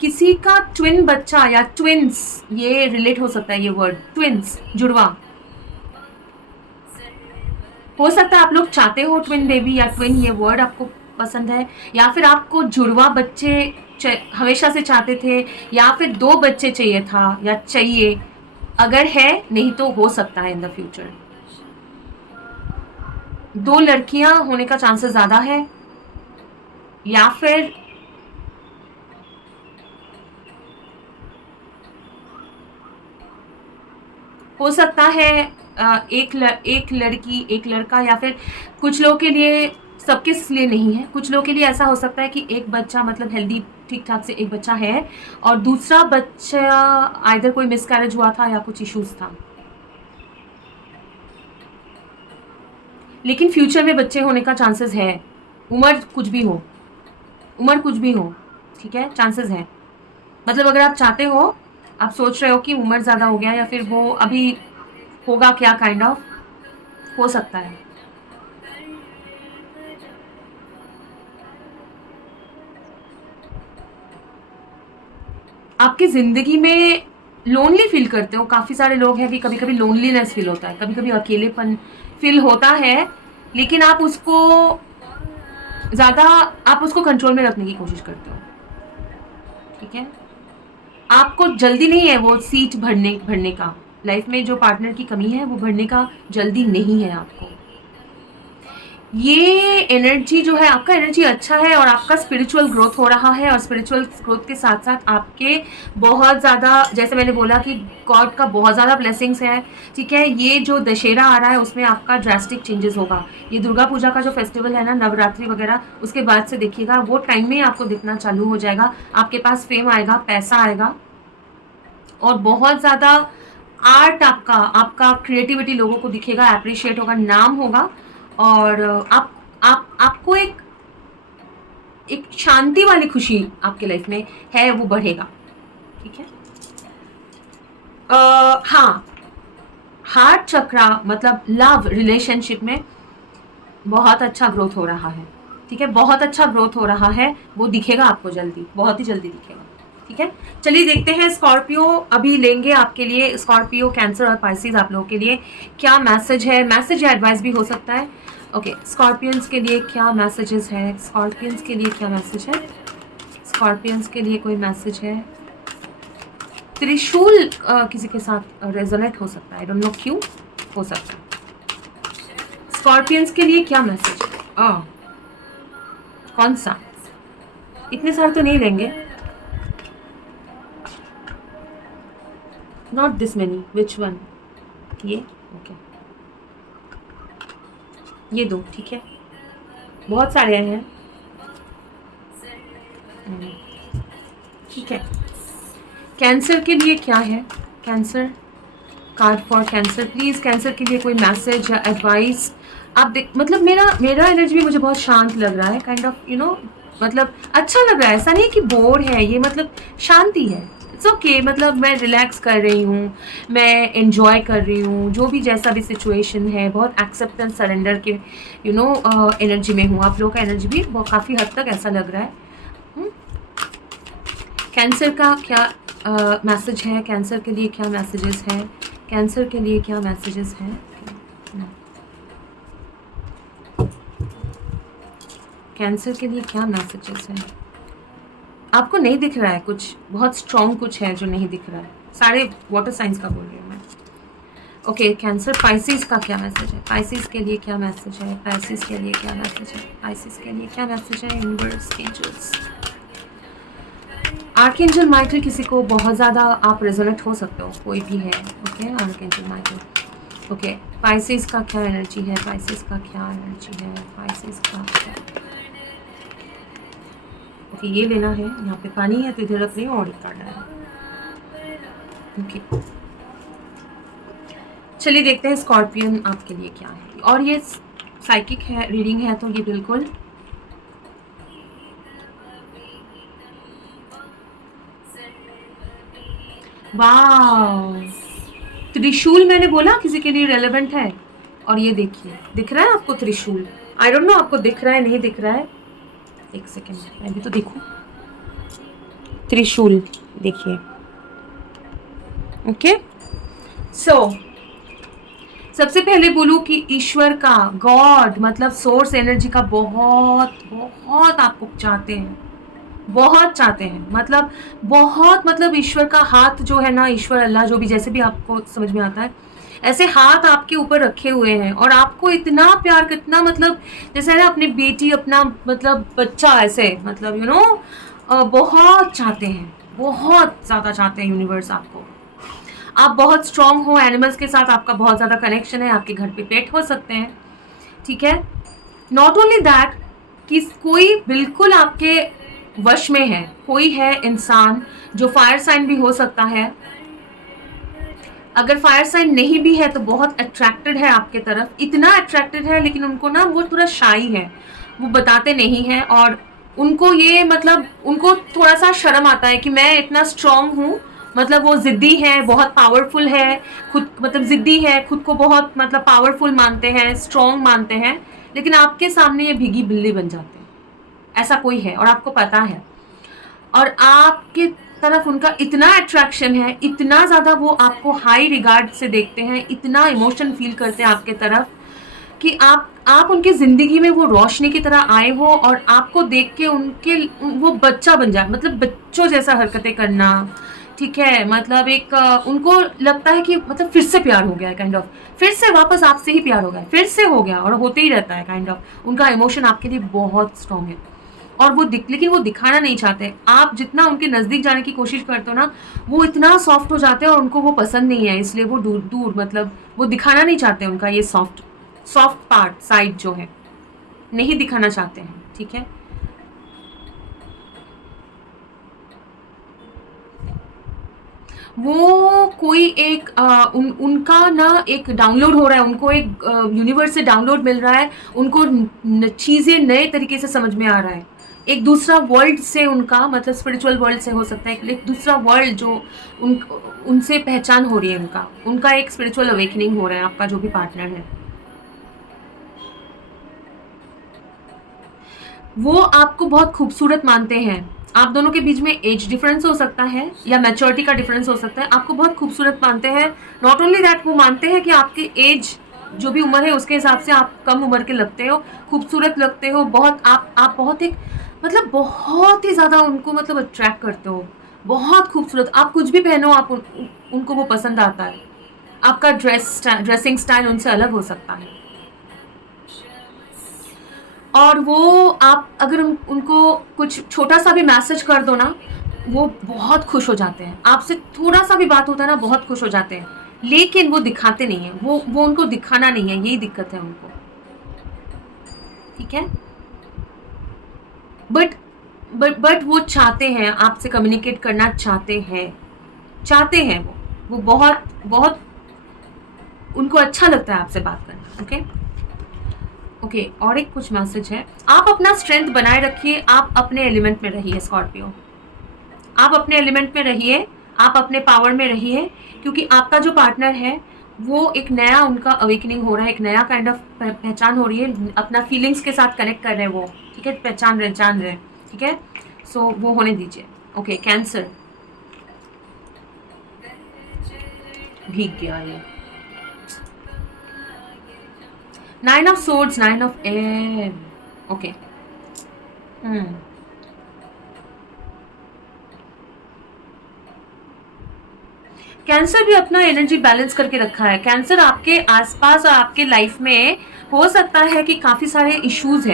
किसी का ट्विन बच्चा या ट्विंस, ये रिलेट हो सकता है, ये वर्ड ट्विंस, जुड़वा हो सकता है। आप लोग चाहते हो ट्विन बेबी या ट्विन, ये वर्ड आपको पसंद है, या फिर आपको जुड़वा बच्चे हमेशा से चाहते थे, या फिर 2 बच्चे चाहिए था या चाहिए, अगर है, नहीं तो हो सकता है इन द फ्यूचर। 2 लड़कियां होने का चांसेस ज्यादा है, या फिर हो सकता है एक लड़की एक लड़का, या फिर कुछ लोगों के लिए, सबके लिए नहीं है, कुछ लोगों के लिए ऐसा हो सकता है कि एक बच्चा मतलब हेल्दी ठीक ठाक से एक बच्चा है, और दूसरा बच्चा आइदर कोई मिसकैरेज हुआ था या कुछ इश्यूज था, लेकिन फ्यूचर में बच्चे होने का चांसेस है। उम्र कुछ भी हो, उम्र कुछ भी हो, ठीक है, चांसेस है। मतलब अगर आप चाहते हो, आप सोच रहे हो कि उम्र ज़्यादा हो गया, या फिर वो अभी होगा क्या, काइंड ऑफ हो सकता है। आपकी ज़िंदगी में लोनली फील करते हो, काफ़ी सारे लोग हैं कि कभी कभी लोनलीनेस फील होता है, कभी कभी अकेलेपन फील होता है, लेकिन ज़्यादा आप उसको कंट्रोल में रखने की कोशिश करते हो, ठीक है। आपको जल्दी नहीं है वो सीट भरने का, लाइफ में जो पार्टनर की कमी है वो भरने का जल्दी नहीं है आपको। ये एनर्जी जो है, आपका एनर्जी अच्छा है, और आपका स्पिरिचुअल ग्रोथ हो रहा है, और स्पिरिचुअल ग्रोथ के साथ साथ आपके बहुत ज़्यादा, जैसे मैंने बोला कि गॉड का बहुत ज़्यादा ब्लेसिंग्स है, ठीक है। ये जो दशहरा आ रहा है उसमें आपका ड्रास्टिक चेंजेस होगा। ये दुर्गा पूजा का जो फेस्टिवल है ना, नवरात्रि वगैरह, उसके बाद से देखिएगा, वो टाइम में आपको दिखना चालू हो जाएगा, आपके पास फेम आएगा, पैसा आएगा, और बहुत ज़्यादा आर्ट, आपका क्रिएटिविटी लोगों को दिखेगा, अप्रिशिएट होगा, नाम होगा, और आपको एक शांति वाली खुशी आपके लाइफ में है, वो बढ़ेगा, ठीक है। हाँ, हार्ट चक्रा मतलब लव रिलेशनशिप में बहुत अच्छा ग्रोथ हो रहा है, ठीक है, बहुत अच्छा ग्रोथ हो रहा है, वो दिखेगा आपको जल्दी, बहुत ही जल्दी दिखेगा, ठीक है। चलिए देखते हैं स्कॉर्पियो, अभी लेंगे आपके लिए, स्कॉर्पियो, कैंसर और पाइसेस, आप लोगों के लिए क्या मैसेज है, मैसेज या एडवाइस भी हो सकता है। ओके, स्कॉर्पियंस के लिए क्या मैसेजेस है, स्कॉर्पियंस के लिए क्या मैसेज है, स्कॉर्पियंस के लिए कोई मैसेज है। त्रिशूल किसी के साथ रेजोनेट हो सकता है, आई डोंट नो क्यों, हो सकता है। स्कॉर्पियंस के लिए क्या मैसेज है, कौन सा, इतने सारे तो नहीं लेंगे। Not this many, which one? ये ओके, ये दो, ठीक है, बहुत सारे आए हैं। ठीक है, कैंसर के लिए क्या है? Cancer card for cancer, please cancer के लिए कोई मैसेज या एडवाइस आप देख। मतलब मेरा एनर्जी भी मुझे बहुत शांत लग रहा है, काइंड ऑफ मतलब अच्छा लग रहा है, ऐसा नहीं कि बोर है ये, मतलब शांति है, इट्स ओके। मतलब मैं रिलैक्स कर रही हूँ, मैं एन्जॉय कर रही हूँ, जो भी जैसा भी सिचुएशन है, बहुत एक्सेप्टेंस सरेंडर के एनर्जी में हूँ। आप लोगों का एनर्जी भी बहुत काफ़ी हद तक ऐसा लग रहा है। कैंसर का क्या मैसेज है? कैंसर के लिए क्या मैसेजेस हैं? कैंसर के लिए क्या मैसेजेस हैं? कैंसर के लिए क्या मैसेजेस हैं? आपको नहीं दिख रहा है कुछ, बहुत स्ट्रॉन्ग कुछ है जो नहीं दिख रहा है। सारे वाटर साइंस का बोल रही हूँ मैं। ओके, कैंसर पाइसिस का क्या मैसेज है? पाइसिस के लिए क्या मैसेज है? पाइसिस के लिए क्या मैसेज है? पाइसिस के लिए क्या मैसेज है? यूनिवर्स, एंजल्स, आर्कएंजल माइकल, किसी को बहुत ज़्यादा आप रेजोनेट हो सकते हो, कोई भी है। Okay, archangel Michael. Okay, Pisces का क्या एनर्जी है? पाइसिस का क्या एनर्जी है? पाइसिस का क्या? ओके, ये लेना है, यहाँ पे पानी है तो इधर रख रही हूँ और करना है। ओके, चलिए देखते हैं स्कॉर्पियन आपके लिए क्या है। और ये साइकिक है, रीडिंग है, तो ये बिल्कुल वाह, त्रिशूल मैंने बोला किसी के लिए रेलेवेंट है। और ये देखिए, दिख रहा है आपको त्रिशूल? आई डोंट नो आपको दिख रहा है नहीं दिख रहा है, एक सेकेंड मैं भी तो देखूं। त्रिशूल देखिए। ओके, सो सबसे पहले बोलूं कि ईश्वर का, गॉड मतलब सोर्स एनर्जी का बहुत बहुत आपको चाहते हैं, बहुत चाहते हैं, मतलब बहुत, मतलब ईश्वर का हाथ जो है ना, ईश्वर अल्लाह जो भी जैसे भी आपको समझ में आता है, ऐसे हाथ आपके ऊपर रखे हुए हैं और आपको इतना प्यार, कितना मतलब जैसे है ना अपनी बेटी, अपना मतलब बच्चा, ऐसे मतलब बहुत चाहते हैं, बहुत ज़्यादा चाहते हैं यूनिवर्स आपको। आप बहुत स्ट्रांग हो, एनिमल्स के साथ आपका बहुत ज़्यादा कनेक्शन है, आपके घर पे पेट हो सकते हैं, ठीक है। नॉट ओनली दैट कि कोई बिल्कुल आपके वश में है, कोई है इंसान जो फायर साइन भी हो सकता है। अगर फायर साइन नहीं भी है तो बहुत अट्रैक्टेड है आपके तरफ, इतना अट्रैक्टेड है, लेकिन उनको ना वो थोड़ा शाई है, वो बताते नहीं हैं। और उनको ये मतलब उनको थोड़ा सा शर्म आता है कि मैं इतना स्ट्रांग हूँ, मतलब वो जिद्दी है, बहुत पावरफुल है, खुद मतलब जिद्दी है, खुद को बहुत मतलब पावरफुल मानते हैं, स्ट्रांग मानते हैं, लेकिन आपके सामने ये भीगी बिल्ली बन जाते हैं। ऐसा कोई है और आपको पता है, और आपके तरफ उनका इतना अट्रैक्शन है, इतना ज़्यादा वो आपको हाई रिगार्ड से देखते हैं, इतना इमोशन फील करते हैं आपके तरफ कि आप उनकी ज़िंदगी में वो रोशनी की तरह आए हो, और आपको देख के उनके वो बच्चा बन जाए, मतलब बच्चों जैसा हरकतें करना, ठीक है। मतलब एक उनको लगता है कि मतलब फिर से प्यार हो गया है, काइंड ऑफ फिर से वापस आपसे ही प्यार हो गया, फिर से हो गया, और होते ही रहता है काइंड ऑफ। उनका इमोशन आपके लिए बहुत स्ट्रॉन्ग है, और वो लेकिन वो दिखाना नहीं चाहते। आप जितना उनके नज़दीक जाने की कोशिश करते हो ना, वो इतना सॉफ्ट हो जाते हैं और उनको वो पसंद नहीं है, इसलिए वो दूर दूर, मतलब वो दिखाना नहीं चाहते, उनका ये सॉफ्ट सॉफ्ट पार्ट साइड जो है नहीं दिखाना चाहते हैं, ठीक है। वो कोई एक उनका ना एक डाउनलोड हो रहा है, उनको एक यूनिवर्स से डाउनलोड मिल रहा है, उनको चीज़ें नए तरीके से समझ में आ रहा है। एक दूसरा वर्ल्ड से उनका मतलब स्पिरिचुअल वर्ल्ड से हो सकता है, एक दूसरा वर्ल्ड जो उनसे पहचान हो रही है, उनका एक स्पिरिचुअल अवेकनिंग हो रहा है, आपका जो भी पार्टनर है वो आपको बहुत खूबसूरत मानते हैं। आप दोनों के बीच में एज डिफरेंस हो सकता है या मैच्योरिटी का डिफरेंस हो सकता है, आपको बहुत खूबसूरत मानते हैं। नॉट ओनली दैट, वो मानते हैं कि आपकी एज जो भी उम्र है उसके हिसाब से आप कम उम्र के लगते हो, खूबसूरत लगते हो, बहुत आप बहुत एक मतलब बहुत ही ज़्यादा उनको मतलब अट्रैक्ट करते हो, बहुत खूबसूरत। आप कुछ भी पहनो, आप उनको वो पसंद आता है। आपका ड्रेसिंग स्टाइल उनसे अलग हो सकता है, और वो आप अगर उनको कुछ छोटा सा भी मैसेज कर दो ना, वो बहुत खुश हो जाते हैं, आपसे थोड़ा सा भी बात होता है ना, बहुत खुश हो जाते हैं, लेकिन वो दिखाते नहीं है, वो उनको दिखाना नहीं है, यही दिक्कत है उनको, ठीक है। बट वो चाहते हैं, आपसे कम्युनिकेट करना चाहते हैं वो बहुत बहुत उनको अच्छा लगता है आपसे बात करना। ओके, और एक कुछ मैसेज है, आप अपना स्ट्रेंथ बनाए रखिए, आप अपने एलिमेंट में रहिए स्कॉर्पियो, आप अपने एलिमेंट में रहिए, आप अपने पावर में रहिए, क्योंकि आपका जो पार्टनर है वो एक नया उनका अवेकनिंग हो रहा है, एक नया काइंड ऑफ पहचान हो रही है, अपना फीलिंग्स के साथ कनेक्ट कर रहे हैं वो, ठीक है, पहचान रहे, जान रहे, ठीक है। सो वो होने दीजिए। ओके, कैंसर भीग गया ये, 9 of swords, 9 of air. Okay, cancer भी अपना एनर्जी बैलेंस करके रखा है। कैंसर आपके आसपास और आपके लाइफ में हो सकता है कि काफ़ी सारे इश्यूज़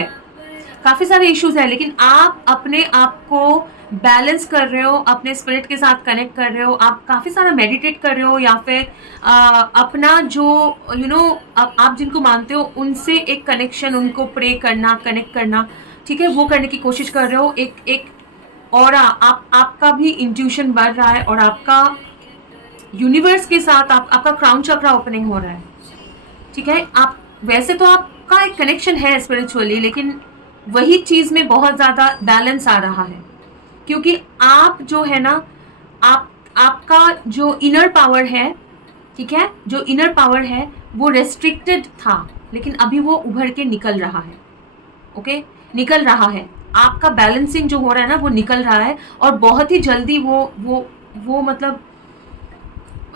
है, लेकिन आप अपने आप को बैलेंस कर रहे हो, अपने स्पिरिट के साथ कनेक्ट कर रहे हो, आप काफ़ी सारा मेडिटेट कर रहे हो, या फिर अपना जो आप जिनको मानते हो उनसे एक कनेक्शन, उनको प्रे करना, कनेक्ट करना, ठीक है, वो करने की कोशिश कर रहे हो। एक और आपका भी इंट्यूशन बढ़ रहा है, और आपका यूनिवर्स के साथ आपका क्राउन चक्रा ओपनिंग हो रहा है, ठीक है। आप वैसे तो आपका एक कनेक्शन है स्पिरिचुअली, लेकिन वही चीज़ में बहुत ज़्यादा बैलेंस आ रहा है, क्योंकि आप जो है ना, आपका जो इनर पावर है, ठीक है, जो इनर पावर है वो रेस्ट्रिक्टेड था, लेकिन अभी वो उभर के निकल रहा है। ओके, निकल रहा है, आपका बैलेंसिंग जो हो रहा है ना वो निकल रहा है, और बहुत ही जल्दी वो मतलब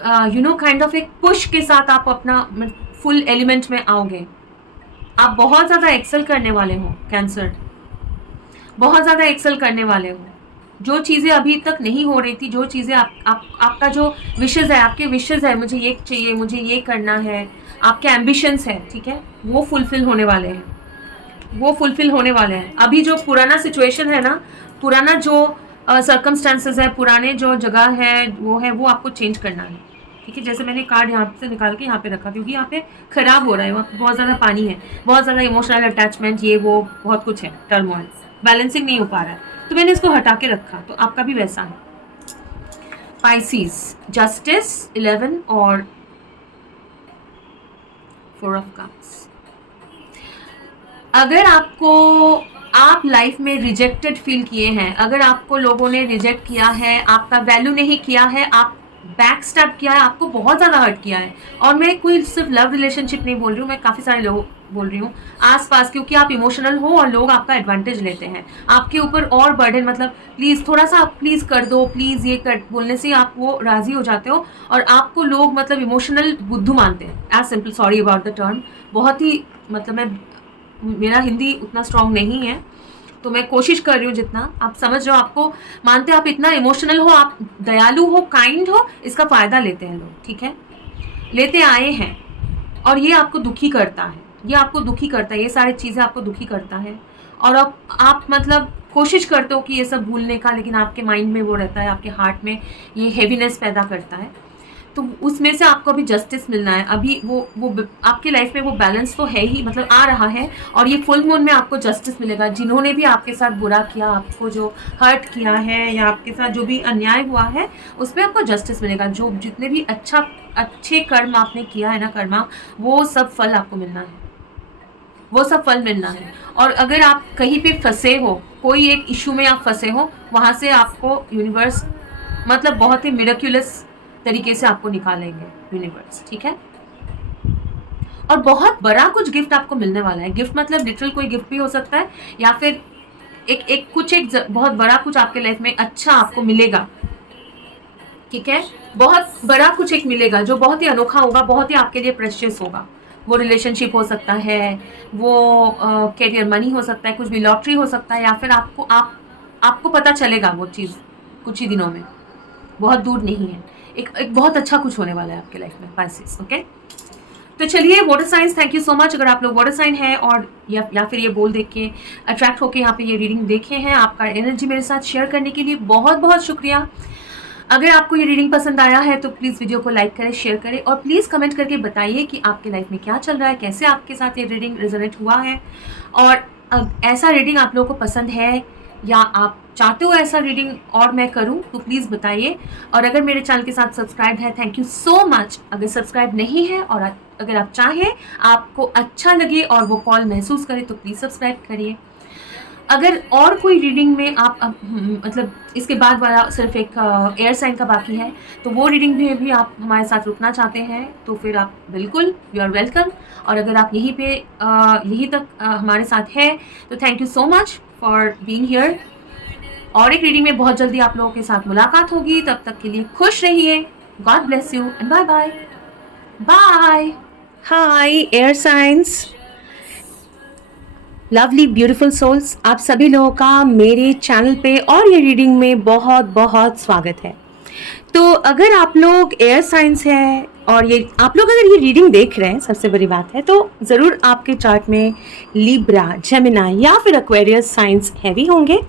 काइंड ऑफ एक पुश के साथ आप अपना फुल एलिमेंट में आओगे। आप बहुत ज़्यादा एक्सेल करने वाले हो कैंसर, बहुत ज़्यादा एक्सेल करने वाले हो। जो चीज़ें अभी तक नहीं हो रही थी, जो चीज़ें आपका जो विशेज़ है, आपके विशेज़ है, मुझे ये चाहिए, मुझे ये करना है, आपके एम्बिशंस है, ठीक है, वो फुलफिल होने वाले हैं। अभी जो पुराना सिचुएशन है ना, पुराना जो सर्कमस्टांसेस है, पुराने जो जगह है, वो आपको चेंज करना है, ठीक है। जैसे मैंने कार्ड यहाँ से निकाल के यहाँ पे रखा, क्योंकि यहाँ पे खराब हो रहा है, वहाँ बहुत ज़्यादा पानी है, बहुत ज़्यादा इमोशनल अटैचमेंट, ये वो बहुत कुछ है, टर्मोइल, बैलेंसिंग नहीं हो पा रहा है, तो मैंने इसको हटा के रखा। तो आपका भी वैसा है। पाइसीज, जस्टिस 11 और 4 ऑफ कप्स। अगर आप लाइफ में रिजेक्टेड फील किए हैं, अगर आपको लोगों ने रिजेक्ट किया है, आपका वैल्यू नहीं किया है, आप बैक स्टैप किया है, आपको बहुत ज़्यादा हर्ट किया है, और मैं कोई सिर्फ लव रिलेशनशिप नहीं बोल रही हूँ, मैं काफ़ी सारे लोग बोल रही हूँ आसपास, क्योंकि आप इमोशनल हो और लोग आपका एडवांटेज लेते हैं, आपके ऊपर और बर्डन, मतलब प्लीज़ थोड़ा सा आप प्लीज़ कर दो, प्लीज़ ये कर बोलने से आप वो राज़ी हो जाते हो, और आपको लोग मतलब इमोशनल बुद्धू मानते हैं, as simple, sorry about the term, बहुत ही मतलब मेरा हिंदी उतना स्ट्रांग नहीं है, तो मैं कोशिश कर रही हूँ जितना आप समझ रहे हो, आपको मानते आप इतना इमोशनल हो, आप दयालु हो, काइंड हो, इसका फ़ायदा लेते हैं लोग, ठीक है, लेते आए हैं, और ये आपको दुखी करता है, ये सारी चीज़ें आपको दुखी करता है, और अब आप मतलब कोशिश करते हो कि ये सब भूलने का, लेकिन आपके माइंड में वो रहता है, आपके हार्ट में ये हेवीनेस पैदा करता है, तो उसमें से आपको अभी जस्टिस मिलना है। अभी वो आपके लाइफ में वो बैलेंस तो है ही, मतलब आ रहा है, और ये फुल मून में आपको जस्टिस मिलेगा। जिन्होंने भी आपके साथ बुरा किया, आपको जो हर्ट किया है, या आपके साथ जो भी अन्याय हुआ है, उसमें आपको जस्टिस मिलेगा। जो जितने भी अच्छे कर्म आपने किया है ना, कर्मा, वो सब फल आपको मिलना है, और अगर आप कहीं पे फंसे हो, कोई एक इशू में आप फंसे हो, वहाँ से आपको यूनिवर्स मतलब बहुत ही मिरेक्युलस तरीके से आपको निकालेंगे यूनिवर्स, ठीक है। और बहुत बड़ा कुछ गिफ्ट आपको मिलने वाला है। गिफ्ट मतलब लिटरल कोई गिफ्ट भी हो सकता है, या फिर एक बहुत बड़ा कुछ आपके लाइफ में अच्छा आपको मिलेगा, ठीक है, बहुत बड़ा कुछ एक मिलेगा जो बहुत ही अनोखा होगा, बहुत ही आपके लिए प्रेशियस होगा। वो रिलेशनशिप हो सकता है, वो कैरियर मनी हो सकता है, कुछ भी लॉटरी हो सकता है, या फिर आपको पता चलेगा वो चीज़ कुछ ही दिनों में, बहुत दूर नहीं है। एक बहुत अच्छा कुछ होने वाला है आपके लाइफ में, पाइसेस। ओके, तो चलिए, water science, thank you so much. अगर आप लोग वाटर साइन हैं और या फिर ये बोल देख के अट्रैक्ट होके यहाँ पे ये रीडिंग देखे हैं, आपका एनर्जी मेरे साथ शेयर करने के लिए बहुत बहुत शुक्रिया। अगर आपको ये रीडिंग पसंद आया है तो प्लीज़ वीडियो को लाइक करें, शेयर करें और प्लीज़ कमेंट करके बताइए कि आपके लाइफ में क्या चल रहा है, कैसे आपके साथ ये रीडिंग रेजोनेट हुआ है, और ऐसा रीडिंग आप लोगों को पसंद है या आप चाहते हो ऐसा रीडिंग और मैं करूं तो प्लीज़ बताइए। और अगर मेरे चैनल के साथ सब्सक्राइब है, थैंक यू सो मच। अगर सब्सक्राइब नहीं है और अगर आप चाहें, आपको अच्छा लगे और वो कॉल महसूस करें तो प्लीज़ सब्सक्राइब करिए। अगर और कोई रीडिंग में आप मतलब इसके बाद वाला सिर्फ एक एयर साइन का बाकी है, तो वो रीडिंग में भी आप हमारे साथ रुकना चाहते हैं तो फिर आप बिल्कुल यू आर वेलकम। और अगर आप यहीं तक हमारे साथ हैं तो thank you so much for being here. और एक रीडिंग में बहुत जल्दी आप लोगों के साथ मुलाकात होगी। तब तक के लिए खुश रहिए। God bless you and bye bye. Bye. Hi air signs, lovely beautiful souls, आप सभी लोगों का मेरे चैनल पे और ये रीडिंग में बहुत बहुत स्वागत है। तो अगर आप लोग एयर साइंस हैं और ये आप लोग अगर ये रीडिंग देख रहे हैं, सबसे बड़ी बात है तो ज़रूर आपके चार्ट में लिब्रा, जेमिनी या फिर एक्वेरियस साइंस हैवी होंगे,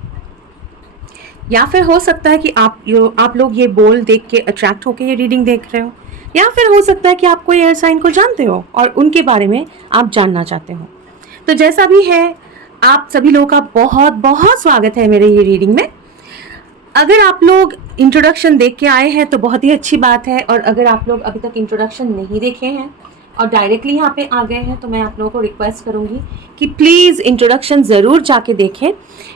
या फिर हो सकता है कि आप लोग ये बोल देख के अट्रैक्ट होके ये रीडिंग देख रहे हो, या फिर हो सकता है कि आप कोई एयर साइन को जानते हो और उनके बारे में आप जानना चाहते हो। तो जैसा भी है, आप सभी लोगों का बहुत बहुत स्वागत है मेरे ये रीडिंग में। अगर आप लोग इंट्रोडक्शन देख के आए हैं तो बहुत ही अच्छी बात है, और अगर आप लोग अभी तक इंट्रोडक्शन नहीं देखे हैं और डायरेक्टली यहाँ पे आ गए हैं तो मैं आप लोगों को रिक्वेस्ट करूँगी कि प्लीज़ इंट्रोडक्शन ज़रूर जाके देखें,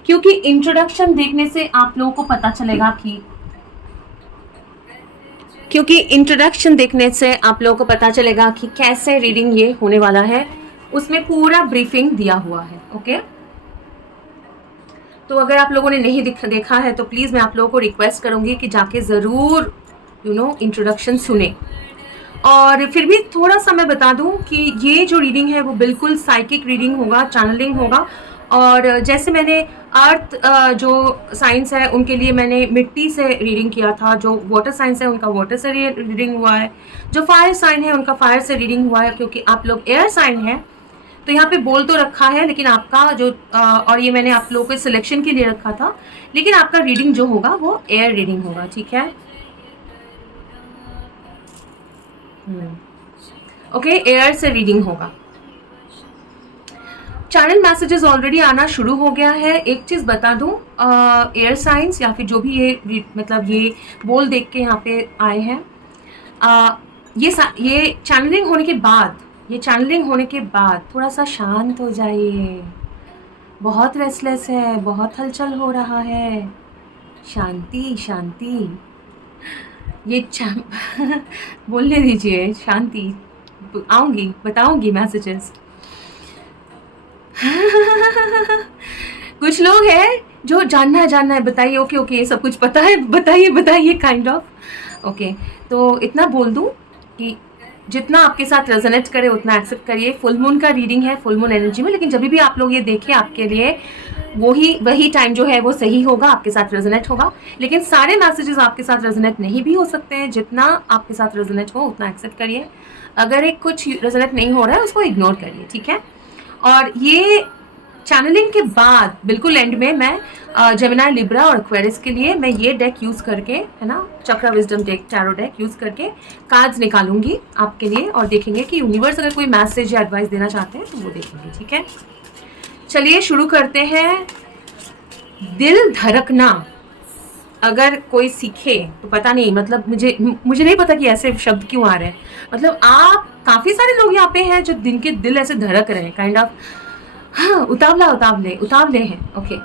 क्योंकि इंट्रोडक्शन देखने से आप लोगों को पता चलेगा कि कैसे रीडिंग ये होने वाला है। उसमें पूरा ब्रीफिंग दिया हुआ है। ओके, तो अगर आप लोगों ने नहीं देखा है तो प्लीज़ मैं आप लोगों को रिक्वेस्ट करूँगी कि जाके ज़रूर इंट्रोडक्शन सुने। और फिर भी थोड़ा सा मैं बता दूं कि ये जो रीडिंग है वो बिल्कुल साइकिक रीडिंग होगा, चैनलिंग होगा। और जैसे मैंने अर्थ जो साइंस है उनके लिए मैंने मिट्टी से रीडिंग किया था, जो वाटर साइंस है उनका वाटर से रीडिंग हुआ है, जो फायर साइन है उनका फायर से रीडिंग हुआ है, क्योंकि आप लोग एयर साइन है तो यहाँ पे बोल तो रखा है, लेकिन आपका जो और ये मैंने आप लोगों के सिलेक्शन के लिए रखा था, लेकिन आपका रीडिंग जो होगा वो एयर रीडिंग होगा। ठीक है, ओके, एयर से रीडिंग होगा। चैनल मैसेजेस ऑलरेडी आना शुरू हो गया है। एक चीज़ बता दूं, एयर साइंस या फिर जो भी ये मतलब ये बोल देख के यहाँ पे आए हैं, ये चैनलिंग होने के बाद थोड़ा सा शांत हो जाइए। बहुत रेस्टलेस है, बहुत हलचल हो रहा है। शांति शांति, ये बोलने दीजिए, शांति। आऊँगी, बताऊँगी मैसेजेस। कुछ लोग हैं जो जानना है बताइए। ओके, ये सब कुछ पता है, बताइए काइंड ऑफ। ओके, तो इतना बोल दूं कि जितना आपके साथ रेजोनेट करे उतना एक्सेप्ट करिए। फुल मून का रीडिंग है, फुल मून एनर्जी में, लेकिन जब भी आप लोग ये देखें आपके लिए वही टाइम जो है वो सही होगा, आपके साथ रेजोनेट होगा। लेकिन सारे मैसेजेस आपके साथ रेजोनेट नहीं भी हो सकते हैं। जितना आपके साथ रेजोनेट हो उतना एक्सेप्ट करिए। अगर एक कुछ रेजोनेट नहीं हो रहा है उसको इग्नोर करिए। ठीक है, और ये चैनलिंग के बाद बिल्कुल एंड में मैं जेमिनी, लिब्रा और एक्वेरियस के लिए मैं ये डेक यूज़ करके, है ना, chakra wisdom deck, tarot deck use करके कार्ड्स निकालूंगी आपके लिए, और देखेंगे कि यूनिवर्स अगर कोई मैसेज या एडवाइस देना चाहते हैं तो वो देखेंगे। ठीक है, चलिए शुरू करते हैं। दिल धड़कना अगर कोई सीखे तो पता नहीं, मतलब मुझे नहीं पता कि ऐसे शब्द क्यों आ रहे हैं। मतलब आप काफ़ी सारे लोग यहाँ पे हैं जो जिनके दिल ऐसे धड़क रहे हैं, काइंड ऑफ, हाँ, उतावले हैं। ओके,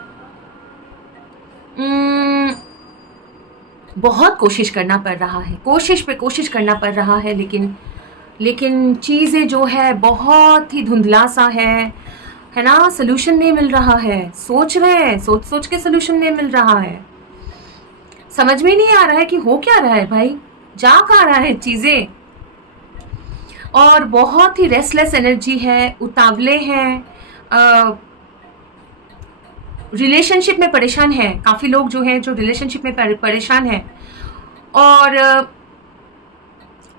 बहुत कोशिश करना पड़ रहा है, कोशिश करना पड़ रहा है, लेकिन चीज़ें जो है बहुत ही धुंधला सा है ना, सोल्यूशन नहीं मिल रहा है। सोच रहे हैं, सोच के सोल्यूशन नहीं मिल रहा है। समझ में नहीं आ रहा है कि हो क्या रहा है भाई, जा कहाँ रहा है चीज़ें। और बहुत ही रेस्टलेस एनर्जी है, उतावले हैं, रिलेशनशिप में परेशान है। काफ़ी लोग जो हैं जो रिलेशनशिप में परेशान हैं और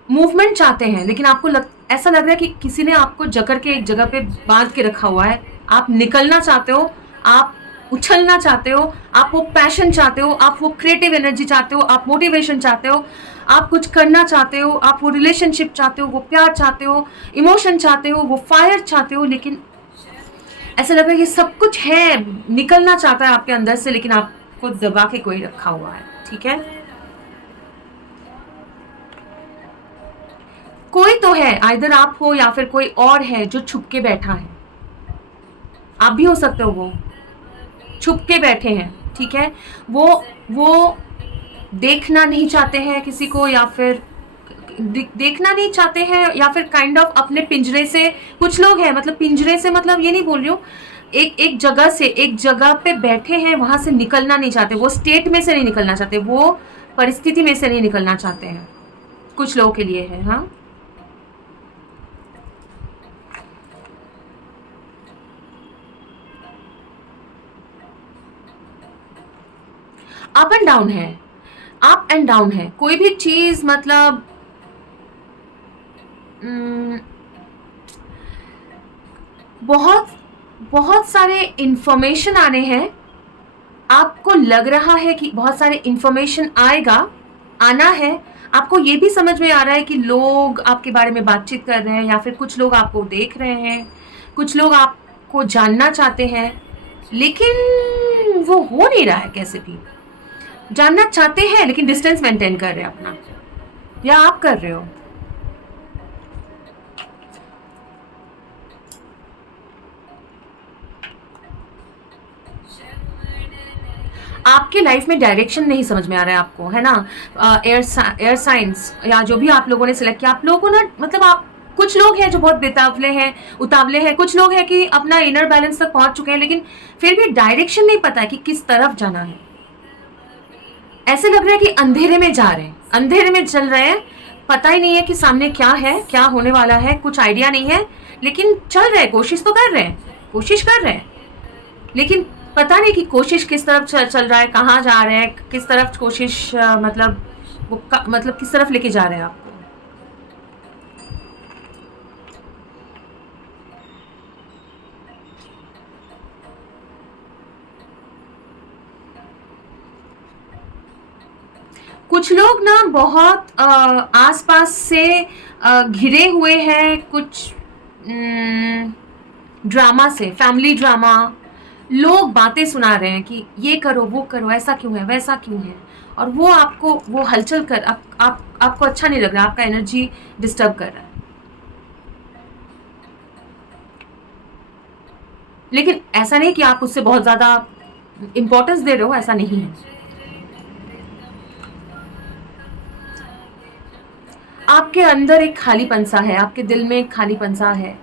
मूवमेंट चाहते हैं, लेकिन आपको ऐसा लग रहा है कि किसी ने आपको जकड़ के एक जगह पे बांध के रखा हुआ है। आप निकलना चाहते हो, आप उछलना चाहते हो, आप वो पैशन चाहते हो, आप वो क्रिएटिव एनर्जी चाहते हो, आप मोटिवेशन चाहते हो, आप कुछ करना चाहते हो, आप वो रिलेशनशिप चाहते हो, वो प्यार चाहते हो, इमोशन चाहते हो, वो फायर चाहते हो, लेकिन ऐसा लग रहा है कि सब कुछ है, निकलना चाहता है आपके अंदर से, लेकिन आपको दबा के कोई रखा हुआ है। ठीक है, कोई तो है, आइदर आप हो या फिर कोई और है जो छुप के बैठा है। आप भी हो सकते हो, वो छुप के बैठे हैं। ठीक है, वो देखना नहीं चाहते हैं किसी को, या फिर देखना नहीं चाहते हैं, या फिर काइंड ऑफ अपने पिंजरे से, कुछ लोग हैं, मतलब पिंजरे से, मतलब ये नहीं बोल रही हूँ, एक जगह से एक जगह पे बैठे हैं, वहां से निकलना नहीं चाहते, वो स्टेट में से नहीं निकलना चाहते, वो परिस्थिति में से नहीं निकलना चाहते हैं। कुछ लोगों के लिए है। हाँ, अप एंड डाउन है, अप एंड डाउन है। कोई भी चीज मतलब बहुत बहुत सारे इंफॉर्मेशन आने हैं। आपको लग रहा है कि बहुत सारे इंफॉर्मेशन आना है। आपको ये भी समझ में आ रहा है कि लोग आपके बारे में बातचीत कर रहे हैं, या फिर कुछ लोग आपको देख रहे हैं, कुछ लोग आपको जानना चाहते हैं, लेकिन वो हो नहीं रहा है। कैसे भी जानना चाहते हैं, लेकिन डिस्टेंस मेंटेन कर रहे हैं अपना, या आप कर रहे हो। आपके लाइफ में डायरेक्शन नहीं समझ में आ रहा है आपको, है ना। एयर साइंस या जो भी आप लोगों ने सिलेक्ट किया, आप लोगों को ना, मतलब आप, कुछ लोग हैं जो बहुत बेतावले हैं, उतावले हैं, कुछ लोग हैं कि अपना इनर बैलेंस तक पहुंच चुके हैं, लेकिन फिर भी डायरेक्शन नहीं पता है कि किस तरफ जाना है। ऐसे लग रहा है कि अंधेरे में जा रहे हैं, अंधेरे में चल रहे हैं, पता ही नहीं है कि सामने क्या है, क्या होने वाला है, कुछ आइडिया नहीं है, लेकिन चल रहे हैं, कोशिश तो कर रहे हैं, कोशिश कर रहे हैं, लेकिन पता नहीं कि कोशिश किस तरफ चल रहा है, कहाँ जा रहे हैं, किस तरफ कोशिश, मतलब वो मतलब किस तरफ लेके जा रहे हैं आपको। कुछ लोग ना बहुत आसपास से घिरे हुए हैं, कुछ ड्रामा से, फैमिली ड्रामा। लोग बातें सुना रहे हैं कि ये करो, वो करो, ऐसा क्यों है, वैसा क्यों है, और वो आपको, वो हलचल कर, आपको अच्छा नहीं लग रहा, आपका एनर्जी डिस्टर्ब कर रहा है। लेकिन ऐसा नहीं कि आप उससे बहुत ज्यादा इंपॉर्टेंस दे रहे हो, ऐसा नहीं है। आपके अंदर एक खालीपन सा है, आपके दिल में एक खालीपन सा है।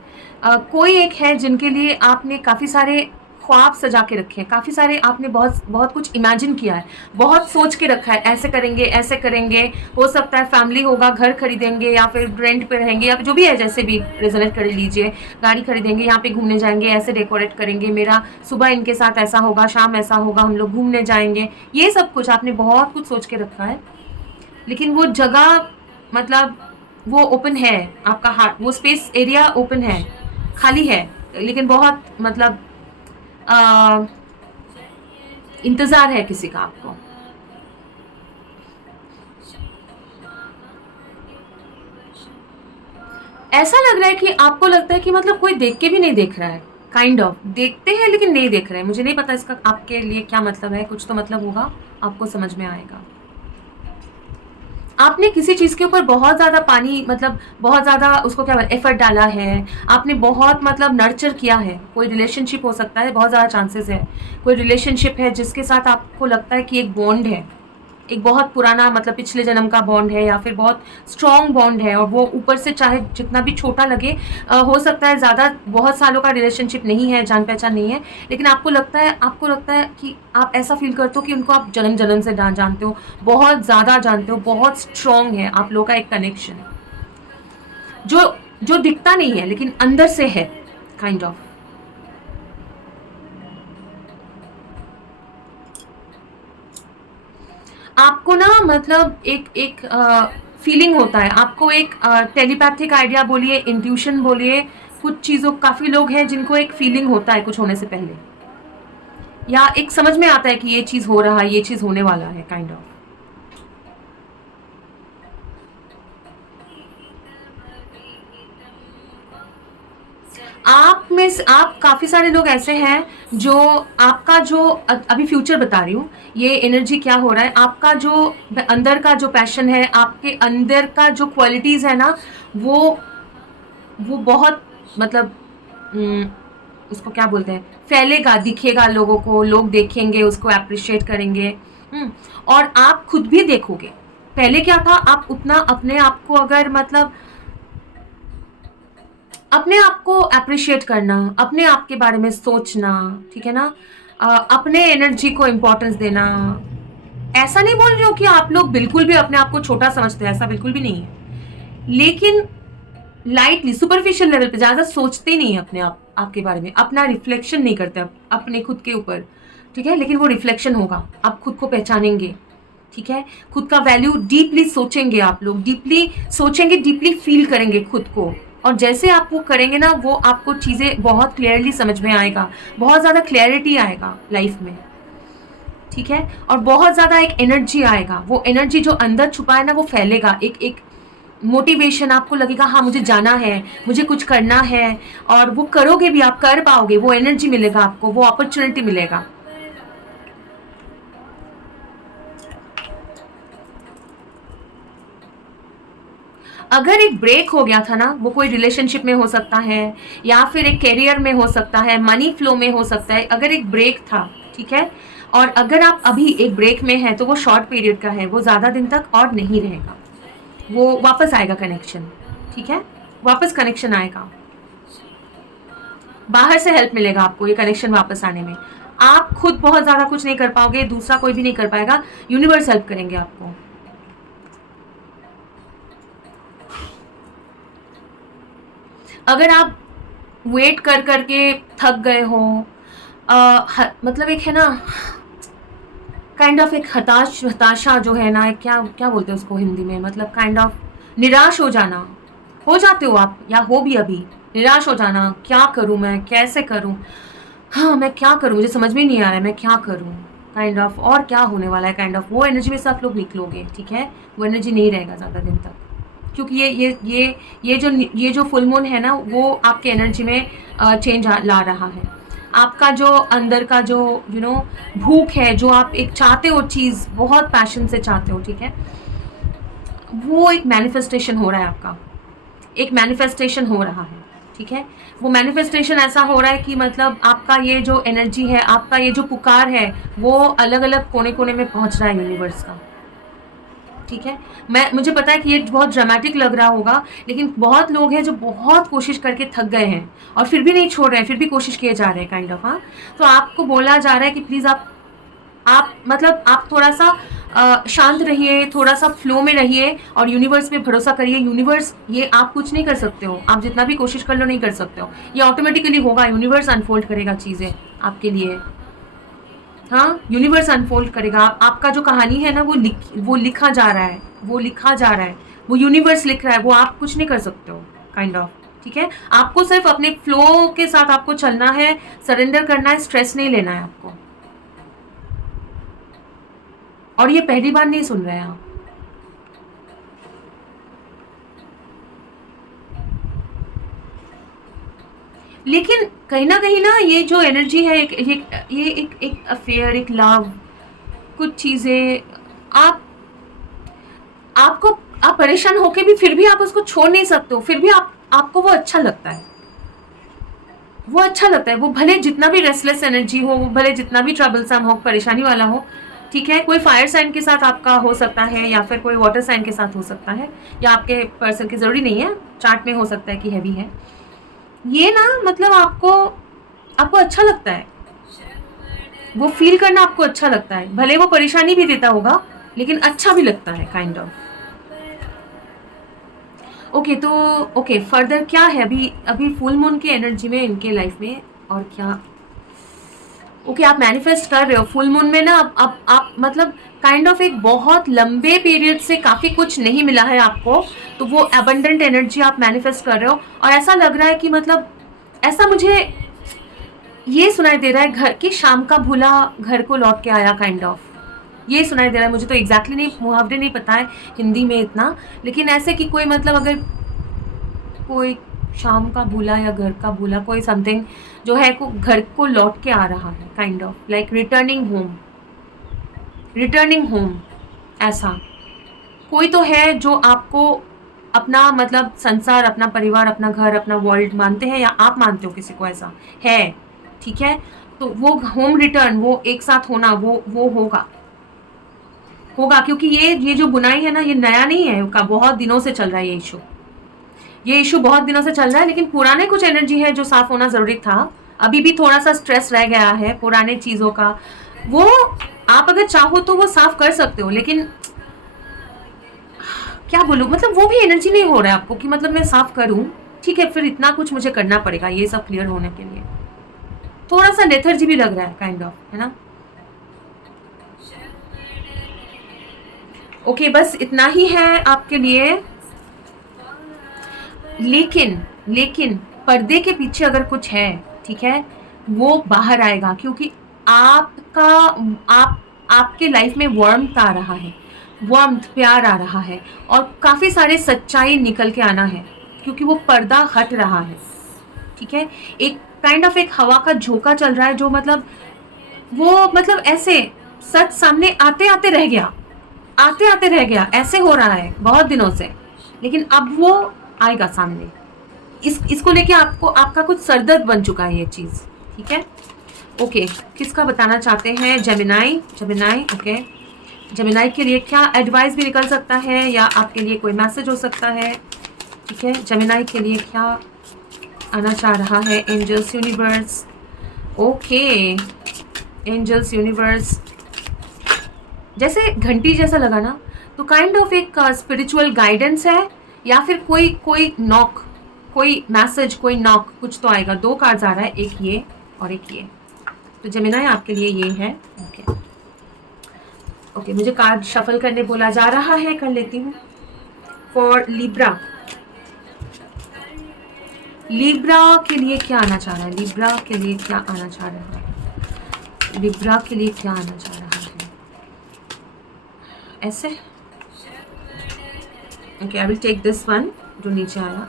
कोई एक है जिनके लिए आपने काफ़ी सारे ख्वाब सजा के रखे हैं, काफ़ी सारे आपने बहुत बहुत कुछ इमेजिन किया है, बहुत सोच के रखा है, ऐसे करेंगे, ऐसे करेंगे, हो सकता है फैमिली होगा, घर खरीदेंगे, या फिर रेंट पे रहेंगे, या जो भी है, जैसे भी रेजोनेट कर लीजिए, गाड़ी खरीदेंगे, यहाँ पे घूमने जाएंगे, ऐसे डेकोरेट करेंगे, मेरा सुबह इनके साथ ऐसा होगा, शाम ऐसा होगा, हम लोग घूमने जाएंगे, ये सब कुछ आपने बहुत कुछ सोच के रखा है। लेकिन वो जगह, मतलब वो ओपन है, आपका हार्ट, वो स्पेस एरिया ओपन है, खाली है, लेकिन बहुत मतलब इंतजार है किसी का आपको। ऐसा लग रहा है कि आपको लगता है कि मतलब कोई देख के भी नहीं देख रहा है, काइंड ऑफ देखते हैं लेकिन नहीं देख रहे हैं। मुझे नहीं पता इसका आपके लिए क्या मतलब है, कुछ तो मतलब होगा, आपको समझ में आएगा। आपने किसी चीज़ के ऊपर बहुत ज़्यादा पानी, मतलब बहुत ज़्यादा उसको क्या बोलते, एफर्ट डाला है, आपने बहुत मतलब नर्चर किया है। कोई रिलेशनशिप हो सकता है, बहुत ज़्यादा चांसेस है कोई रिलेशनशिप है जिसके साथ आपको लगता है कि एक बॉन्ड है, एक बहुत पुराना, मतलब पिछले जन्म का बॉन्ड है, या फिर बहुत स्ट्रॉन्ग बॉन्ड है, और वो ऊपर से चाहे जितना भी छोटा लगे, हो सकता है ज़्यादा बहुत सालों का रिलेशनशिप नहीं है, जान पहचान नहीं है, लेकिन आपको लगता है कि आप ऐसा फील करते हो कि उनको आप जन्म जन्म से जानते हो, बहुत ज़्यादा जानते हो, बहुत स्ट्रॉन्ग है आप लोगों का एक कनेक्शन, जो जो दिखता नहीं है लेकिन अंदर से है, काइंड ऑफ। आपको ना मतलब एक फीलिंग होता है आपको, एक टेलीपैथिक आइडिया बोलिए, इंट्यूशन बोलिए, कुछ चीज़ों, काफ़ी लोग हैं जिनको एक फीलिंग होता है कुछ होने से पहले, या एक समझ में आता है कि ये चीज़ हो रहा है, ये चीज़ होने वाला है, काइंड ऑफ। आप में से आप काफ़ी सारे लोग ऐसे हैं जो आपका जो अभी फ्यूचर बता रही हूँ, ये एनर्जी क्या हो रहा है, आपका जो अंदर का जो पैशन है, आपके अंदर का जो क्वालिटीज़ है ना, वो वो बहुत मतलब उसको क्या बोलते हैं, फैलेगा, दिखेगा लोगों को, लोग देखेंगे उसको, अप्रिशिएट करेंगे। और आप खुद भी देखोगे। पहले क्या था, आप उतना अपने आप को अगर मतलब अपने आप को अप्रिशिएट करना, अपने आप के बारे में सोचना, ठीक है ना, अपने एनर्जी को इम्पोर्टेंस देना। ऐसा नहीं बोल रही हूँ कि आप लोग बिल्कुल भी अपने आप को छोटा समझते हैं, ऐसा बिल्कुल भी नहीं है, लेकिन लाइटली सुपरफिशियल लेवल पे ज़्यादा सोचते नहीं है अपने आप, आपके बारे में, अपना रिफ्लेक्शन नहीं करते अपने खुद के ऊपर, ठीक है, लेकिन वो रिफ्लेक्शन होगा, आप खुद को पहचानेंगे, ठीक है, खुद का वैल्यू डीपली सोचेंगे, आप लोग डीपली सोचेंगे, डीपली फील करेंगे खुद को, और जैसे आप वो करेंगे ना, वो आपको चीज़ें बहुत क्लियरली समझ में आएगा, बहुत ज़्यादा क्लैरिटी आएगा लाइफ में, ठीक है, और बहुत ज़्यादा एक एनर्जी आएगा, वो एनर्जी जो अंदर छुपा है ना, वो फैलेगा, एक एक मोटिवेशन, आपको लगेगा हाँ मुझे जाना है, मुझे कुछ करना है, और वो करोगे भी, आप कर पाओगे, वो एनर्जी मिलेगा आपको, वो अपॉर्चुनिटी मिलेगा। अगर एक ब्रेक हो गया था ना, वो कोई रिलेशनशिप में हो सकता है, या फिर एक करियर में हो सकता है, मनी फ्लो में हो सकता है, अगर एक ब्रेक था, ठीक है, और अगर आप अभी एक ब्रेक में हैं तो वो शॉर्ट पीरियड का है, वो ज़्यादा दिन तक और नहीं रहेगा, वो वापस आएगा कनेक्शन, ठीक है, वापस कनेक्शन आएगा, बाहर से हेल्प मिलेगा आपको ये कनेक्शन वापस आने में। आप खुद बहुत ज़्यादा कुछ नहीं कर पाओगे, दूसरा कोई भी नहीं कर पाएगा, यूनिवर्स हेल्प करेंगे आपको। अगर आप वेट कर करके थक गए हो, मतलब एक है ना काइंड ऑफ एक हताशा जो है ना, क्या क्या बोलते हैं उसको हिंदी में, मतलब काइंड ऑफ निराश हो जाना, हो जाते हो आप, या हो भी अभी, निराश हो जाना, क्या करूं मैं, कैसे करूं, हाँ मैं क्या करूं, मुझे समझ में नहीं आ रहा है मैं क्या करूं, काइंड ऑफ, और क्या होने वाला है, काइंड ऑफ वो एनर्जी में से आप लोग निकलोगे, ठीक है, वो एनर्जी नहीं रहेगा ज़्यादा दिन तक, क्योंकि ये जो फुल मून है ना, वो आपके एनर्जी में चेंज ला रहा है, आपका जो अंदर का जो भूख है, जो आप एक चाहते हो चीज़, बहुत पैशन से चाहते हो, ठीक है, वो एक मैनिफेस्टेशन हो रहा है आपका, एक मैनिफेस्टेशन हो रहा है, ठीक है, वो मैनिफेस्टेशन ऐसा हो रहा है कि मतलब आपका ये जो एनर्जी है, आपका ये जो पुकार है, वो अलग अलग कोने कोने में पहुंच रहा है यूनिवर्स का, ठीक है, मुझे पता है कि ये बहुत ड्रामेटिक लग रहा होगा, लेकिन बहुत लोग हैं जो बहुत कोशिश करके थक गए हैं और फिर भी नहीं छोड़ रहे हैं, फिर भी कोशिश किए जा रहे हैं, काइंड ऑफ, हाँ, तो आपको बोला जा रहा है कि प्लीज़ आप मतलब आप थोड़ा सा शांत रहिए, थोड़ा सा फ्लो में रहिए, और यूनिवर्स पे भरोसा करिए, यूनिवर्स, ये आप कुछ नहीं कर सकते हो, आप जितना भी कोशिश कर लो नहीं कर सकते हो, ये ऑटोमेटिकली होगा, यूनिवर्स अनफोल्ड करेगा चीज़ें आपके लिए, हाँ, यूनिवर्स अनफोल्ड करेगा, आपका जो कहानी है ना, वो लिखा जा रहा है, वो लिखा जा रहा है, वो यूनिवर्स लिख रहा है, वो आप कुछ नहीं कर सकते हो, काइंड ऑफ, ठीक है, आपको सिर्फ अपने फ्लो के साथ आपको चलना है, सरेंडर करना है, स्ट्रेस नहीं लेना है आपको, और ये पहली बार नहीं सुन रहे हैं आप, लेकिन कहीं ना ये जो एनर्जी है, ये एक अफेयर, एक लव, कुछ चीज़ें, आप आपको आप परेशान होके भी फिर भी आप उसको छोड़ नहीं सकते हो, फिर भी आपको वो अच्छा लगता है, वो अच्छा लगता है, वो भले जितना भी रेस्टलेस एनर्जी हो, वो भले जितना भी ट्रबलसम हो, परेशानी वाला हो, ठीक है, कोई फायर साइन के साथ आपका हो सकता है, या फिर कोई वाटर साइन के साथ हो सकता है, या आपके पर्सन की ज़रूरी नहीं है, चार्ट में हो सकता है कि हैवी है, ये ना मतलब आपको आपको अच्छा लगता है, वो फील करना आपको अच्छा लगता है, भले वो परेशानी भी देता होगा, लेकिन अच्छा भी लगता है, काइंड ऑफ। ओके, तो ओके, फर्दर क्या है अभी, अभी फुल मून की एनर्जी में इनके लाइफ में, और क्या, ओके, आप मैनिफेस्ट कर रहे हो फुल मून में ना, आप मतलब काइंड ऑफ एक बहुत लंबे पीरियड से काफ़ी कुछ नहीं मिला है आपको, तो वो अबंडेंट एनर्जी आप मैनिफेस्ट कर रहे हो। और ऐसा लग रहा है कि मतलब ऐसा मुझे ये सुनाई दे रहा है, घर की शाम का भूला घर को लौट के आया, काइंड ऑफ ये सुनाई दे रहा है मुझे। तो एग्जैक्टली नहीं, मुहावरे नहीं पता है हिंदी में इतना, लेकिन ऐसे कि कोई मतलब अगर कोई शाम का भूला या घर का भूला, कोई समथिंग जो है को घर को लौट के आ रहा है, kind of like returning home, returning home. ऐसा कोई तो है जो आपको अपना मतलब संसार, अपना परिवार, अपना घर, अपना वर्ल्ड मानते हैं, या आप मानते हो किसी को ऐसा है, ठीक है। तो वो होम रिटर्न, वो एक साथ होना, वो होगा होगा, क्योंकि ये जो बुनाई है ना, ये नया नहीं है, का बहुत दिनों से चल रहा है ये इशू बहुत दिनों से चल रहा है। लेकिन पुराने कुछ एनर्जी है जो साफ होना जरूरी था, अभी भी थोड़ा सा स्ट्रेस रह गया है पुराने चीजों का, वो आप अगर चाहो तो वो साफ कर सकते हो। लेकिन क्या बोलूं, मतलब वो भी एनर्जी नहीं हो रहा है आपको कि मतलब मैं साफ करूं, ठीक है, फिर इतना कुछ मुझे करना पड़ेगा ये सब क्लियर होने के लिए। थोड़ा सा लेथर्जी भी लग रहा है, काइंड ऑफ, है ना। ओके, बस इतना ही है आपके लिए। लेकिन पर्दे के पीछे अगर कुछ है, ठीक है, वो बाहर आएगा, क्योंकि आपका आपके लाइफ में वार्मथ आ रहा है, वार्मथ, प्यार आ रहा है, और काफ़ी सारे सच्चाई निकल के आना है, क्योंकि वो पर्दा हट रहा है, ठीक है। एक काइंड ऑफ एक हवा का झोंका चल रहा है, जो मतलब वो मतलब ऐसे सच सामने आते आते रह गया, ऐसे हो रहा है बहुत दिनों से, लेकिन अब वो आएगा सामने। इसको लेके आपको आपका कुछ सरदर्द बन चुका है ये चीज़, ठीक है। ओके, किसका बताना चाहते हैं? जेमिनाई। ओके, जेमिनाई के लिए क्या एडवाइस भी निकल सकता है, या आपके लिए कोई मैसेज हो सकता है, ठीक है। जेमिनाई के लिए क्या आना चाह रहा है angels universe? Okay, angels universe जैसे घंटी जैसा लगा ना, तो काइंड ऑफ एक स्पिरिचुअल गाइडेंस है, या फिर कोई नॉक, कोई मैसेज, कोई नॉक, कुछ तो आएगा। 2 कार्ड्स आ रहा है, एक ये और एक ये, तो जेमिनाई आपके लिए ये है। ओके, मुझे कार्ड शफल करने बोला जा रहा है, कर लेती हूँ। फॉर लिब्रा के लिए क्या आना चाह रहा है? लिब्रा के लिए क्या आना चाह रहा है? लिब्रा के लिए क्या आना चाह रहा है? ऐसे, okay, I will take this one जो नीचे आया,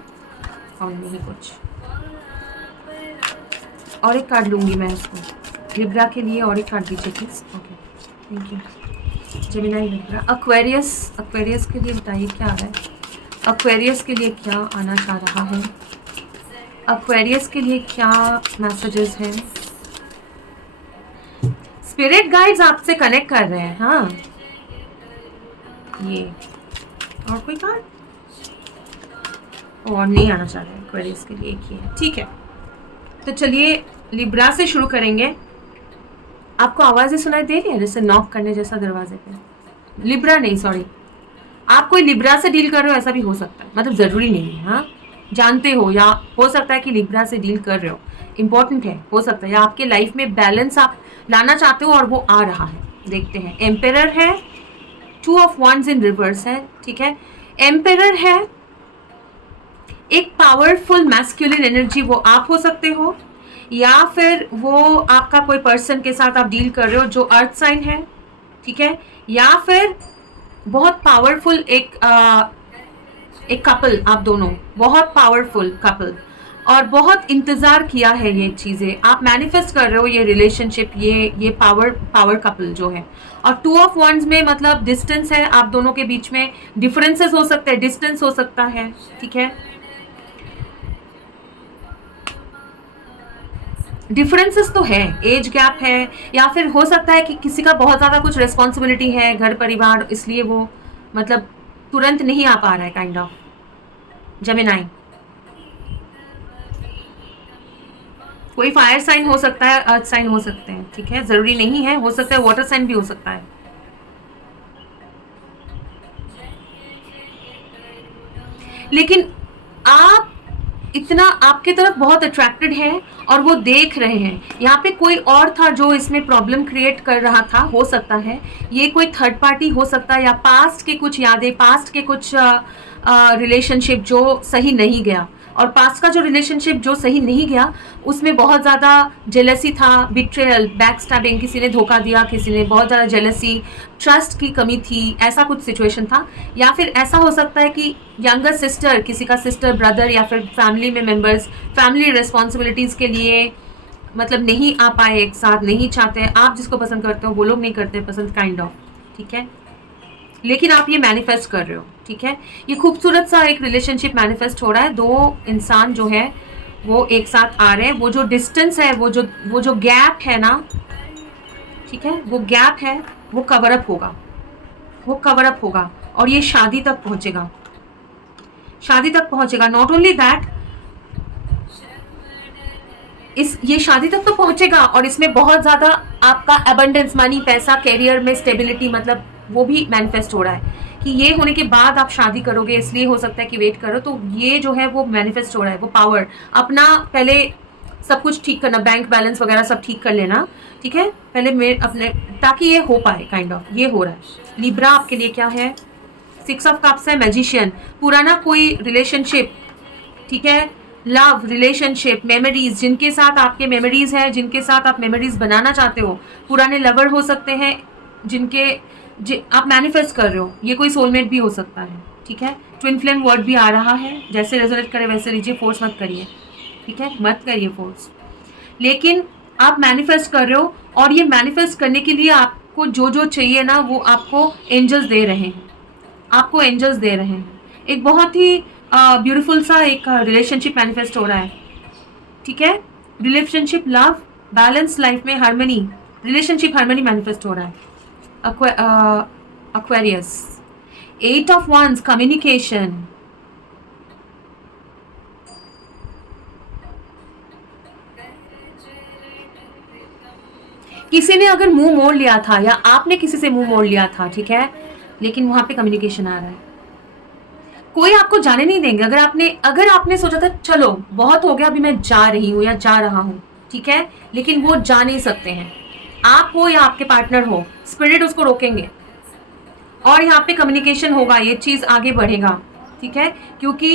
और नहीं कुछ, और एक कार्ड लूंगी मैं इसको लिब्रा के लिए, और एक कार्ड दीजिए please. Okay, thank you. Gemini, Libra, Aquarius के लिए बताइए क्या है? एक्वेरियस के लिए क्या आना चाह रहा है? एक्वेरियस के लिए क्या मैसेजेस हैं? स्पिरिट गाइड्स आपसे कनेक्ट कर रहे हैं, हाँ। ये और कोई कार्ड और नहीं आना चाह रहा है एक्वेरियस के लिए, एक ही है, ठीक है। तो चलिए लिब्रा से शुरू करेंगे। आपको आवाज़ें सुनाई दे रही है जैसे नॉक करने जैसा दरवाजे पे? लिब्रा नहीं, सॉरी, आप कोई लिब्रा से डील कर रहे हो, ऐसा भी हो सकता है, मतलब ज़रूरी नहीं है, हाँ, जानते हो, या हो सकता है कि लिब्रा से डील कर रहे हो, इंपॉर्टेंट है, हो सकता है, या आपके लाइफ में बैलेंस आप लाना चाहते हो और वो आ रहा है। देखते हैं, एम्पेरर है, 2 ऑफ wands इन रिवर्स है, ठीक है। एम्पेरर है, एक पावरफुल मैस्कुलिन एनर्जी, वो आप हो सकते हो, या फिर वो आपका कोई पर्सन के साथ आप डील कर रहे हो जो अर्थ साइन है, ठीक है, या फिर बहुत पावरफुल एक कपल, आप दोनों बहुत पावरफुल कपल, और बहुत इंतज़ार किया है ये चीज़ें, आप मैनिफेस्ट कर रहे हो ये रिलेशनशिप, ये पावर कपल जो है। और 2 ऑफ wands में मतलब डिस्टेंस है आप दोनों के बीच में, डिफरेंसेस हो सकते हैं, डिस्टेंस हो सकता है, ठीक है, डिफरेंसेस तो है, एज गैप है, या फिर हो सकता है कि किसी का बहुत ज़्यादा कुछ रिस्पॉन्सिबिलिटी है, घर परिवार, इसलिए वो मतलब तुरंत नहीं आ पा रहा है, काइंड ऑफ। जेमिनाई, कोई फायर साइन हो सकता है, अर्थ साइन हो सकते हैं, ठीक है, ज़रूरी नहीं है, हो सकता है वाटर साइन भी हो सकता है। लेकिन आप इतना आपके तरफ बहुत अट्रैक्टेड हैं और वो देख रहे हैं। यहाँ पे कोई और था जो इसमें प्रॉब्लम क्रिएट कर रहा था, हो सकता है ये कोई थर्ड पार्टी हो सकता है, या पास्ट के कुछ यादें, पास्ट के कुछ रिलेशनशिप जो सही नहीं गया। और पास्ट का जो रिलेशनशिप जो सही नहीं गया उसमें बहुत ज़्यादा जेलसी था, बिट्रेयल, बैक स्टैबिंग, किसी ने धोखा दिया, किसी ने बहुत ज़्यादा जेलसी, ट्रस्ट की कमी थी, ऐसा कुछ सिचुएशन था। या फिर ऐसा हो सकता है कि यंगर सिस्टर, किसी का सिस्टर, ब्रदर या फिर फैमिली में मेंबर्स फैमिली रिस्पॉन्सिबिलिटीज़ के लिए मतलब नहीं आ पाए एक साथ, नहीं चाहते हैं, आप जिसको पसंद करते हो वो लोग नहीं करते पसंद, काइंड ऑफ, ठीक है। लेकिन आप ये मैनिफेस्ट कर रहे हो, ठीक है। ये खूबसूरत सा एक रिलेशनशिप मैनिफेस्ट हो रहा है, दो इंसान जो है वो एक साथ आ रहे हैं। वो जो डिस्टेंस है, वो जो गैप है ना, ठीक है, वो गैप है, वो कवर अप होगा, वो कवर अप होगा और ये शादी तक पहुंचेगा, शादी तक पहुंचेगा। नॉट ओनली दैट, ये शादी तक तो पहुंचेगा और इसमें बहुत ज़्यादा आपका अबंडेंस, मनी, पैसा, कैरियर में स्टेबिलिटी, मतलब वो भी मैनिफेस्ट हो रहा है कि ये होने के बाद आप शादी करोगे, इसलिए हो सकता है कि वेट करो। तो ये जो है वो मैनिफेस्ट हो रहा है, वो पावर अपना पहले सब कुछ ठीक करना, बैंक बैलेंस वगैरह सब ठीक कर लेना, ठीक है, पहले मेरे अपने, ताकि ये हो पाए, काइंड ऑफ ये हो रहा है। लिब्रा आपके लिए क्या है, 6 ऑफ कप्स है, मैजिशियन, पुराना कोई रिलेशनशिप, ठीक है, लव रिलेशनशिप, मेमोरीज, जिनके साथ आपके मेमोरीज है, जिनके साथ आप मेमोरीज बनाना चाहते हो, पुराने लवर हो सकते हैं आप मैनिफेस्ट कर रहे हो, ये कोई सोलमेट भी हो सकता है, ठीक है। ट्विन फ्लेम वर्ड भी आ रहा है, जैसे रेजोनेट करे वैसे लीजिए, फोर्स मत करिए, ठीक है, मत करिए फोर्स। लेकिन आप मैनिफेस्ट कर रहे हो और ये मैनिफेस्ट करने के लिए आपको जो जो चाहिए ना वो आपको एंजल्स दे रहे हैं, आपको एंजल्स दे रहे हैं। एक बहुत ही ब्यूटीफुल सा एक रिलेशनशिप मैनिफेस्ट हो रहा है, ठीक है। रिलेशनशिप, लव, बैलेंस, लाइफ में हार्मनी, रिलेशनशिप हार्मनी मैनिफेस्ट हो रहा है। Aquarius, 8 of Wands, कम्युनिकेशन, किसी ने अगर मुंह मोड़ लिया था या आपने किसी से मुंह मोड़ लिया था, ठीक है, लेकिन वहां पे कम्युनिकेशन आ रहा है। कोई आपको जाने नहीं देंगे। अगर आपने सोचा था चलो बहुत हो गया, अभी मैं जा रही हूँ या जा रहा हूँ, ठीक है, लेकिन वो जा नहीं सकते हैं, आप हो या आपके पार्टनर हो, स्पिरिट उसको रोकेंगे और यहाँ पे कम्युनिकेशन होगा, ये चीज़ आगे बढ़ेगा, ठीक है, क्योंकि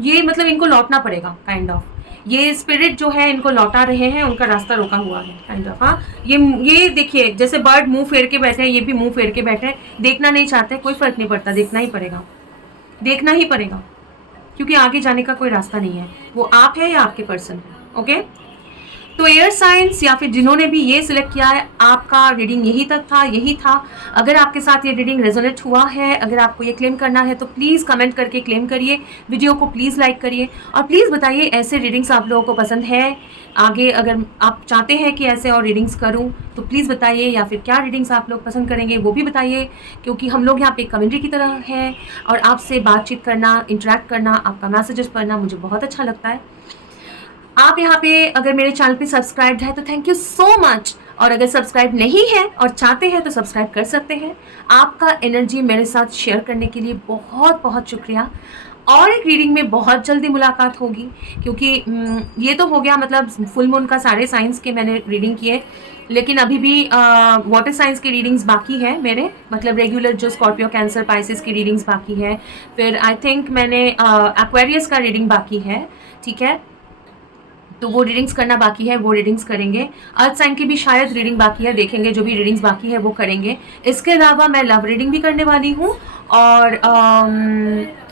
ये मतलब इनको लौटना पड़ेगा, काइंड ऑफ, ये स्पिरिट जो है इनको लौटा रहे हैं, उनका रास्ता रोका हुआ है, काइंड ऑफ। हाँ, ये देखिए, जैसे बर्ड मुंह फेर के बैठे हैं, ये भी मुंह फेर के बैठे हैं, देखना नहीं चाहते, कोई फर्क नहीं पड़ता, देखना ही पड़ेगा, देखना ही पड़ेगा, क्योंकि आगे जाने का कोई रास्ता नहीं है, वो आप है या आपके पर्सन है, ओके। तो एयर साइंस या फिर जिन्होंने भी ये सिलेक्ट किया है, आपका रीडिंग यही था। अगर आपके साथ ये रीडिंग रेजोनेट हुआ है, अगर आपको ये क्लेम करना है तो प्लीज़ कमेंट करके क्लेम करिए, वीडियो को प्लीज़ लाइक करिए और प्लीज़ बताइए ऐसे रीडिंग्स आप लोगों को पसंद है। आगे अगर आप चाहते हैं कि ऐसे और रीडिंग्स करूं तो प्लीज़ बताइए, या फिर क्या रीडिंग्स आप लोग पसंद करेंगे वो भी बताइए, क्योंकि हम लोग यहाँ पे कम्युनिटी की तरह है और आपसे बातचीत करना, इंटरेक्ट करना, आपका मैसेजेस पढ़ना मुझे बहुत अच्छा लगता है। आप यहाँ पे अगर मेरे चैनल पे सब्सक्राइब है तो थैंक यू सो मच, और अगर सब्सक्राइब नहीं है और चाहते हैं तो सब्सक्राइब कर सकते हैं। आपका एनर्जी मेरे साथ शेयर करने के लिए बहुत बहुत शुक्रिया। और एक रीडिंग में बहुत जल्दी मुलाकात होगी, क्योंकि ये तो हो गया मतलब फुल मून का सारे साइंस के मैंने रीडिंग किए, लेकिन अभी भी वाटर साइंस की रीडिंग्स बाकी है मेरे, मतलब रेगुलर जो स्कॉर्पियो, कैंसर, पाइसिस की रीडिंग्स बाकी है। फिर आई थिंक मैंने एक्वेरियस का रीडिंग बाकी है, ठीक है, तो वो रीडिंग्स करना बाकी है, वो रीडिंग्स करेंगे। अर्थ साइन की भी शायद रीडिंग बाकी है, देखेंगे, जो भी रीडिंग्स बाकी है वो करेंगे। इसके अलावा मैं लव रीडिंग भी करने वाली हूँ और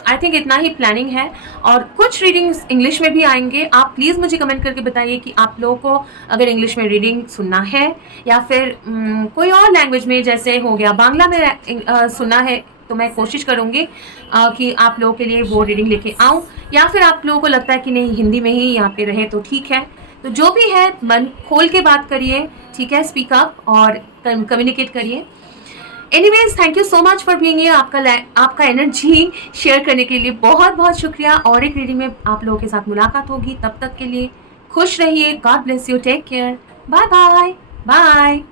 आई थिंक इतना ही प्लानिंग है, और कुछ रीडिंग्स इंग्लिश में भी आएंगे। आप प्लीज़ मुझे कमेंट करके बताइए कि आप लोगों को अगर इंग्लिश में रीडिंग सुनना है या फिर कोई और लैंग्वेज में, जैसे हो गया बांग्ला में सुनना है, तो मैं कोशिश करूँगी कि आप लोगों के लिए वो रीडिंग लेके आऊँ, या फिर आप लोगों को लगता है कि नहीं हिंदी में ही यहाँ पे रहे तो ठीक है। तो जो भी है मन खोल के बात करिए, ठीक है, स्पीक अप और कम्युनिकेट करिए। Anyways, thank you so much for being here. आपका एनर्जी शेयर करने के लिए बहुत बहुत शुक्रिया। और एक रीडिंग में आप लोगों के साथ मुलाकात होगी, तब तक के लिए खुश रहिए। God bless you, take care, bye bye bye.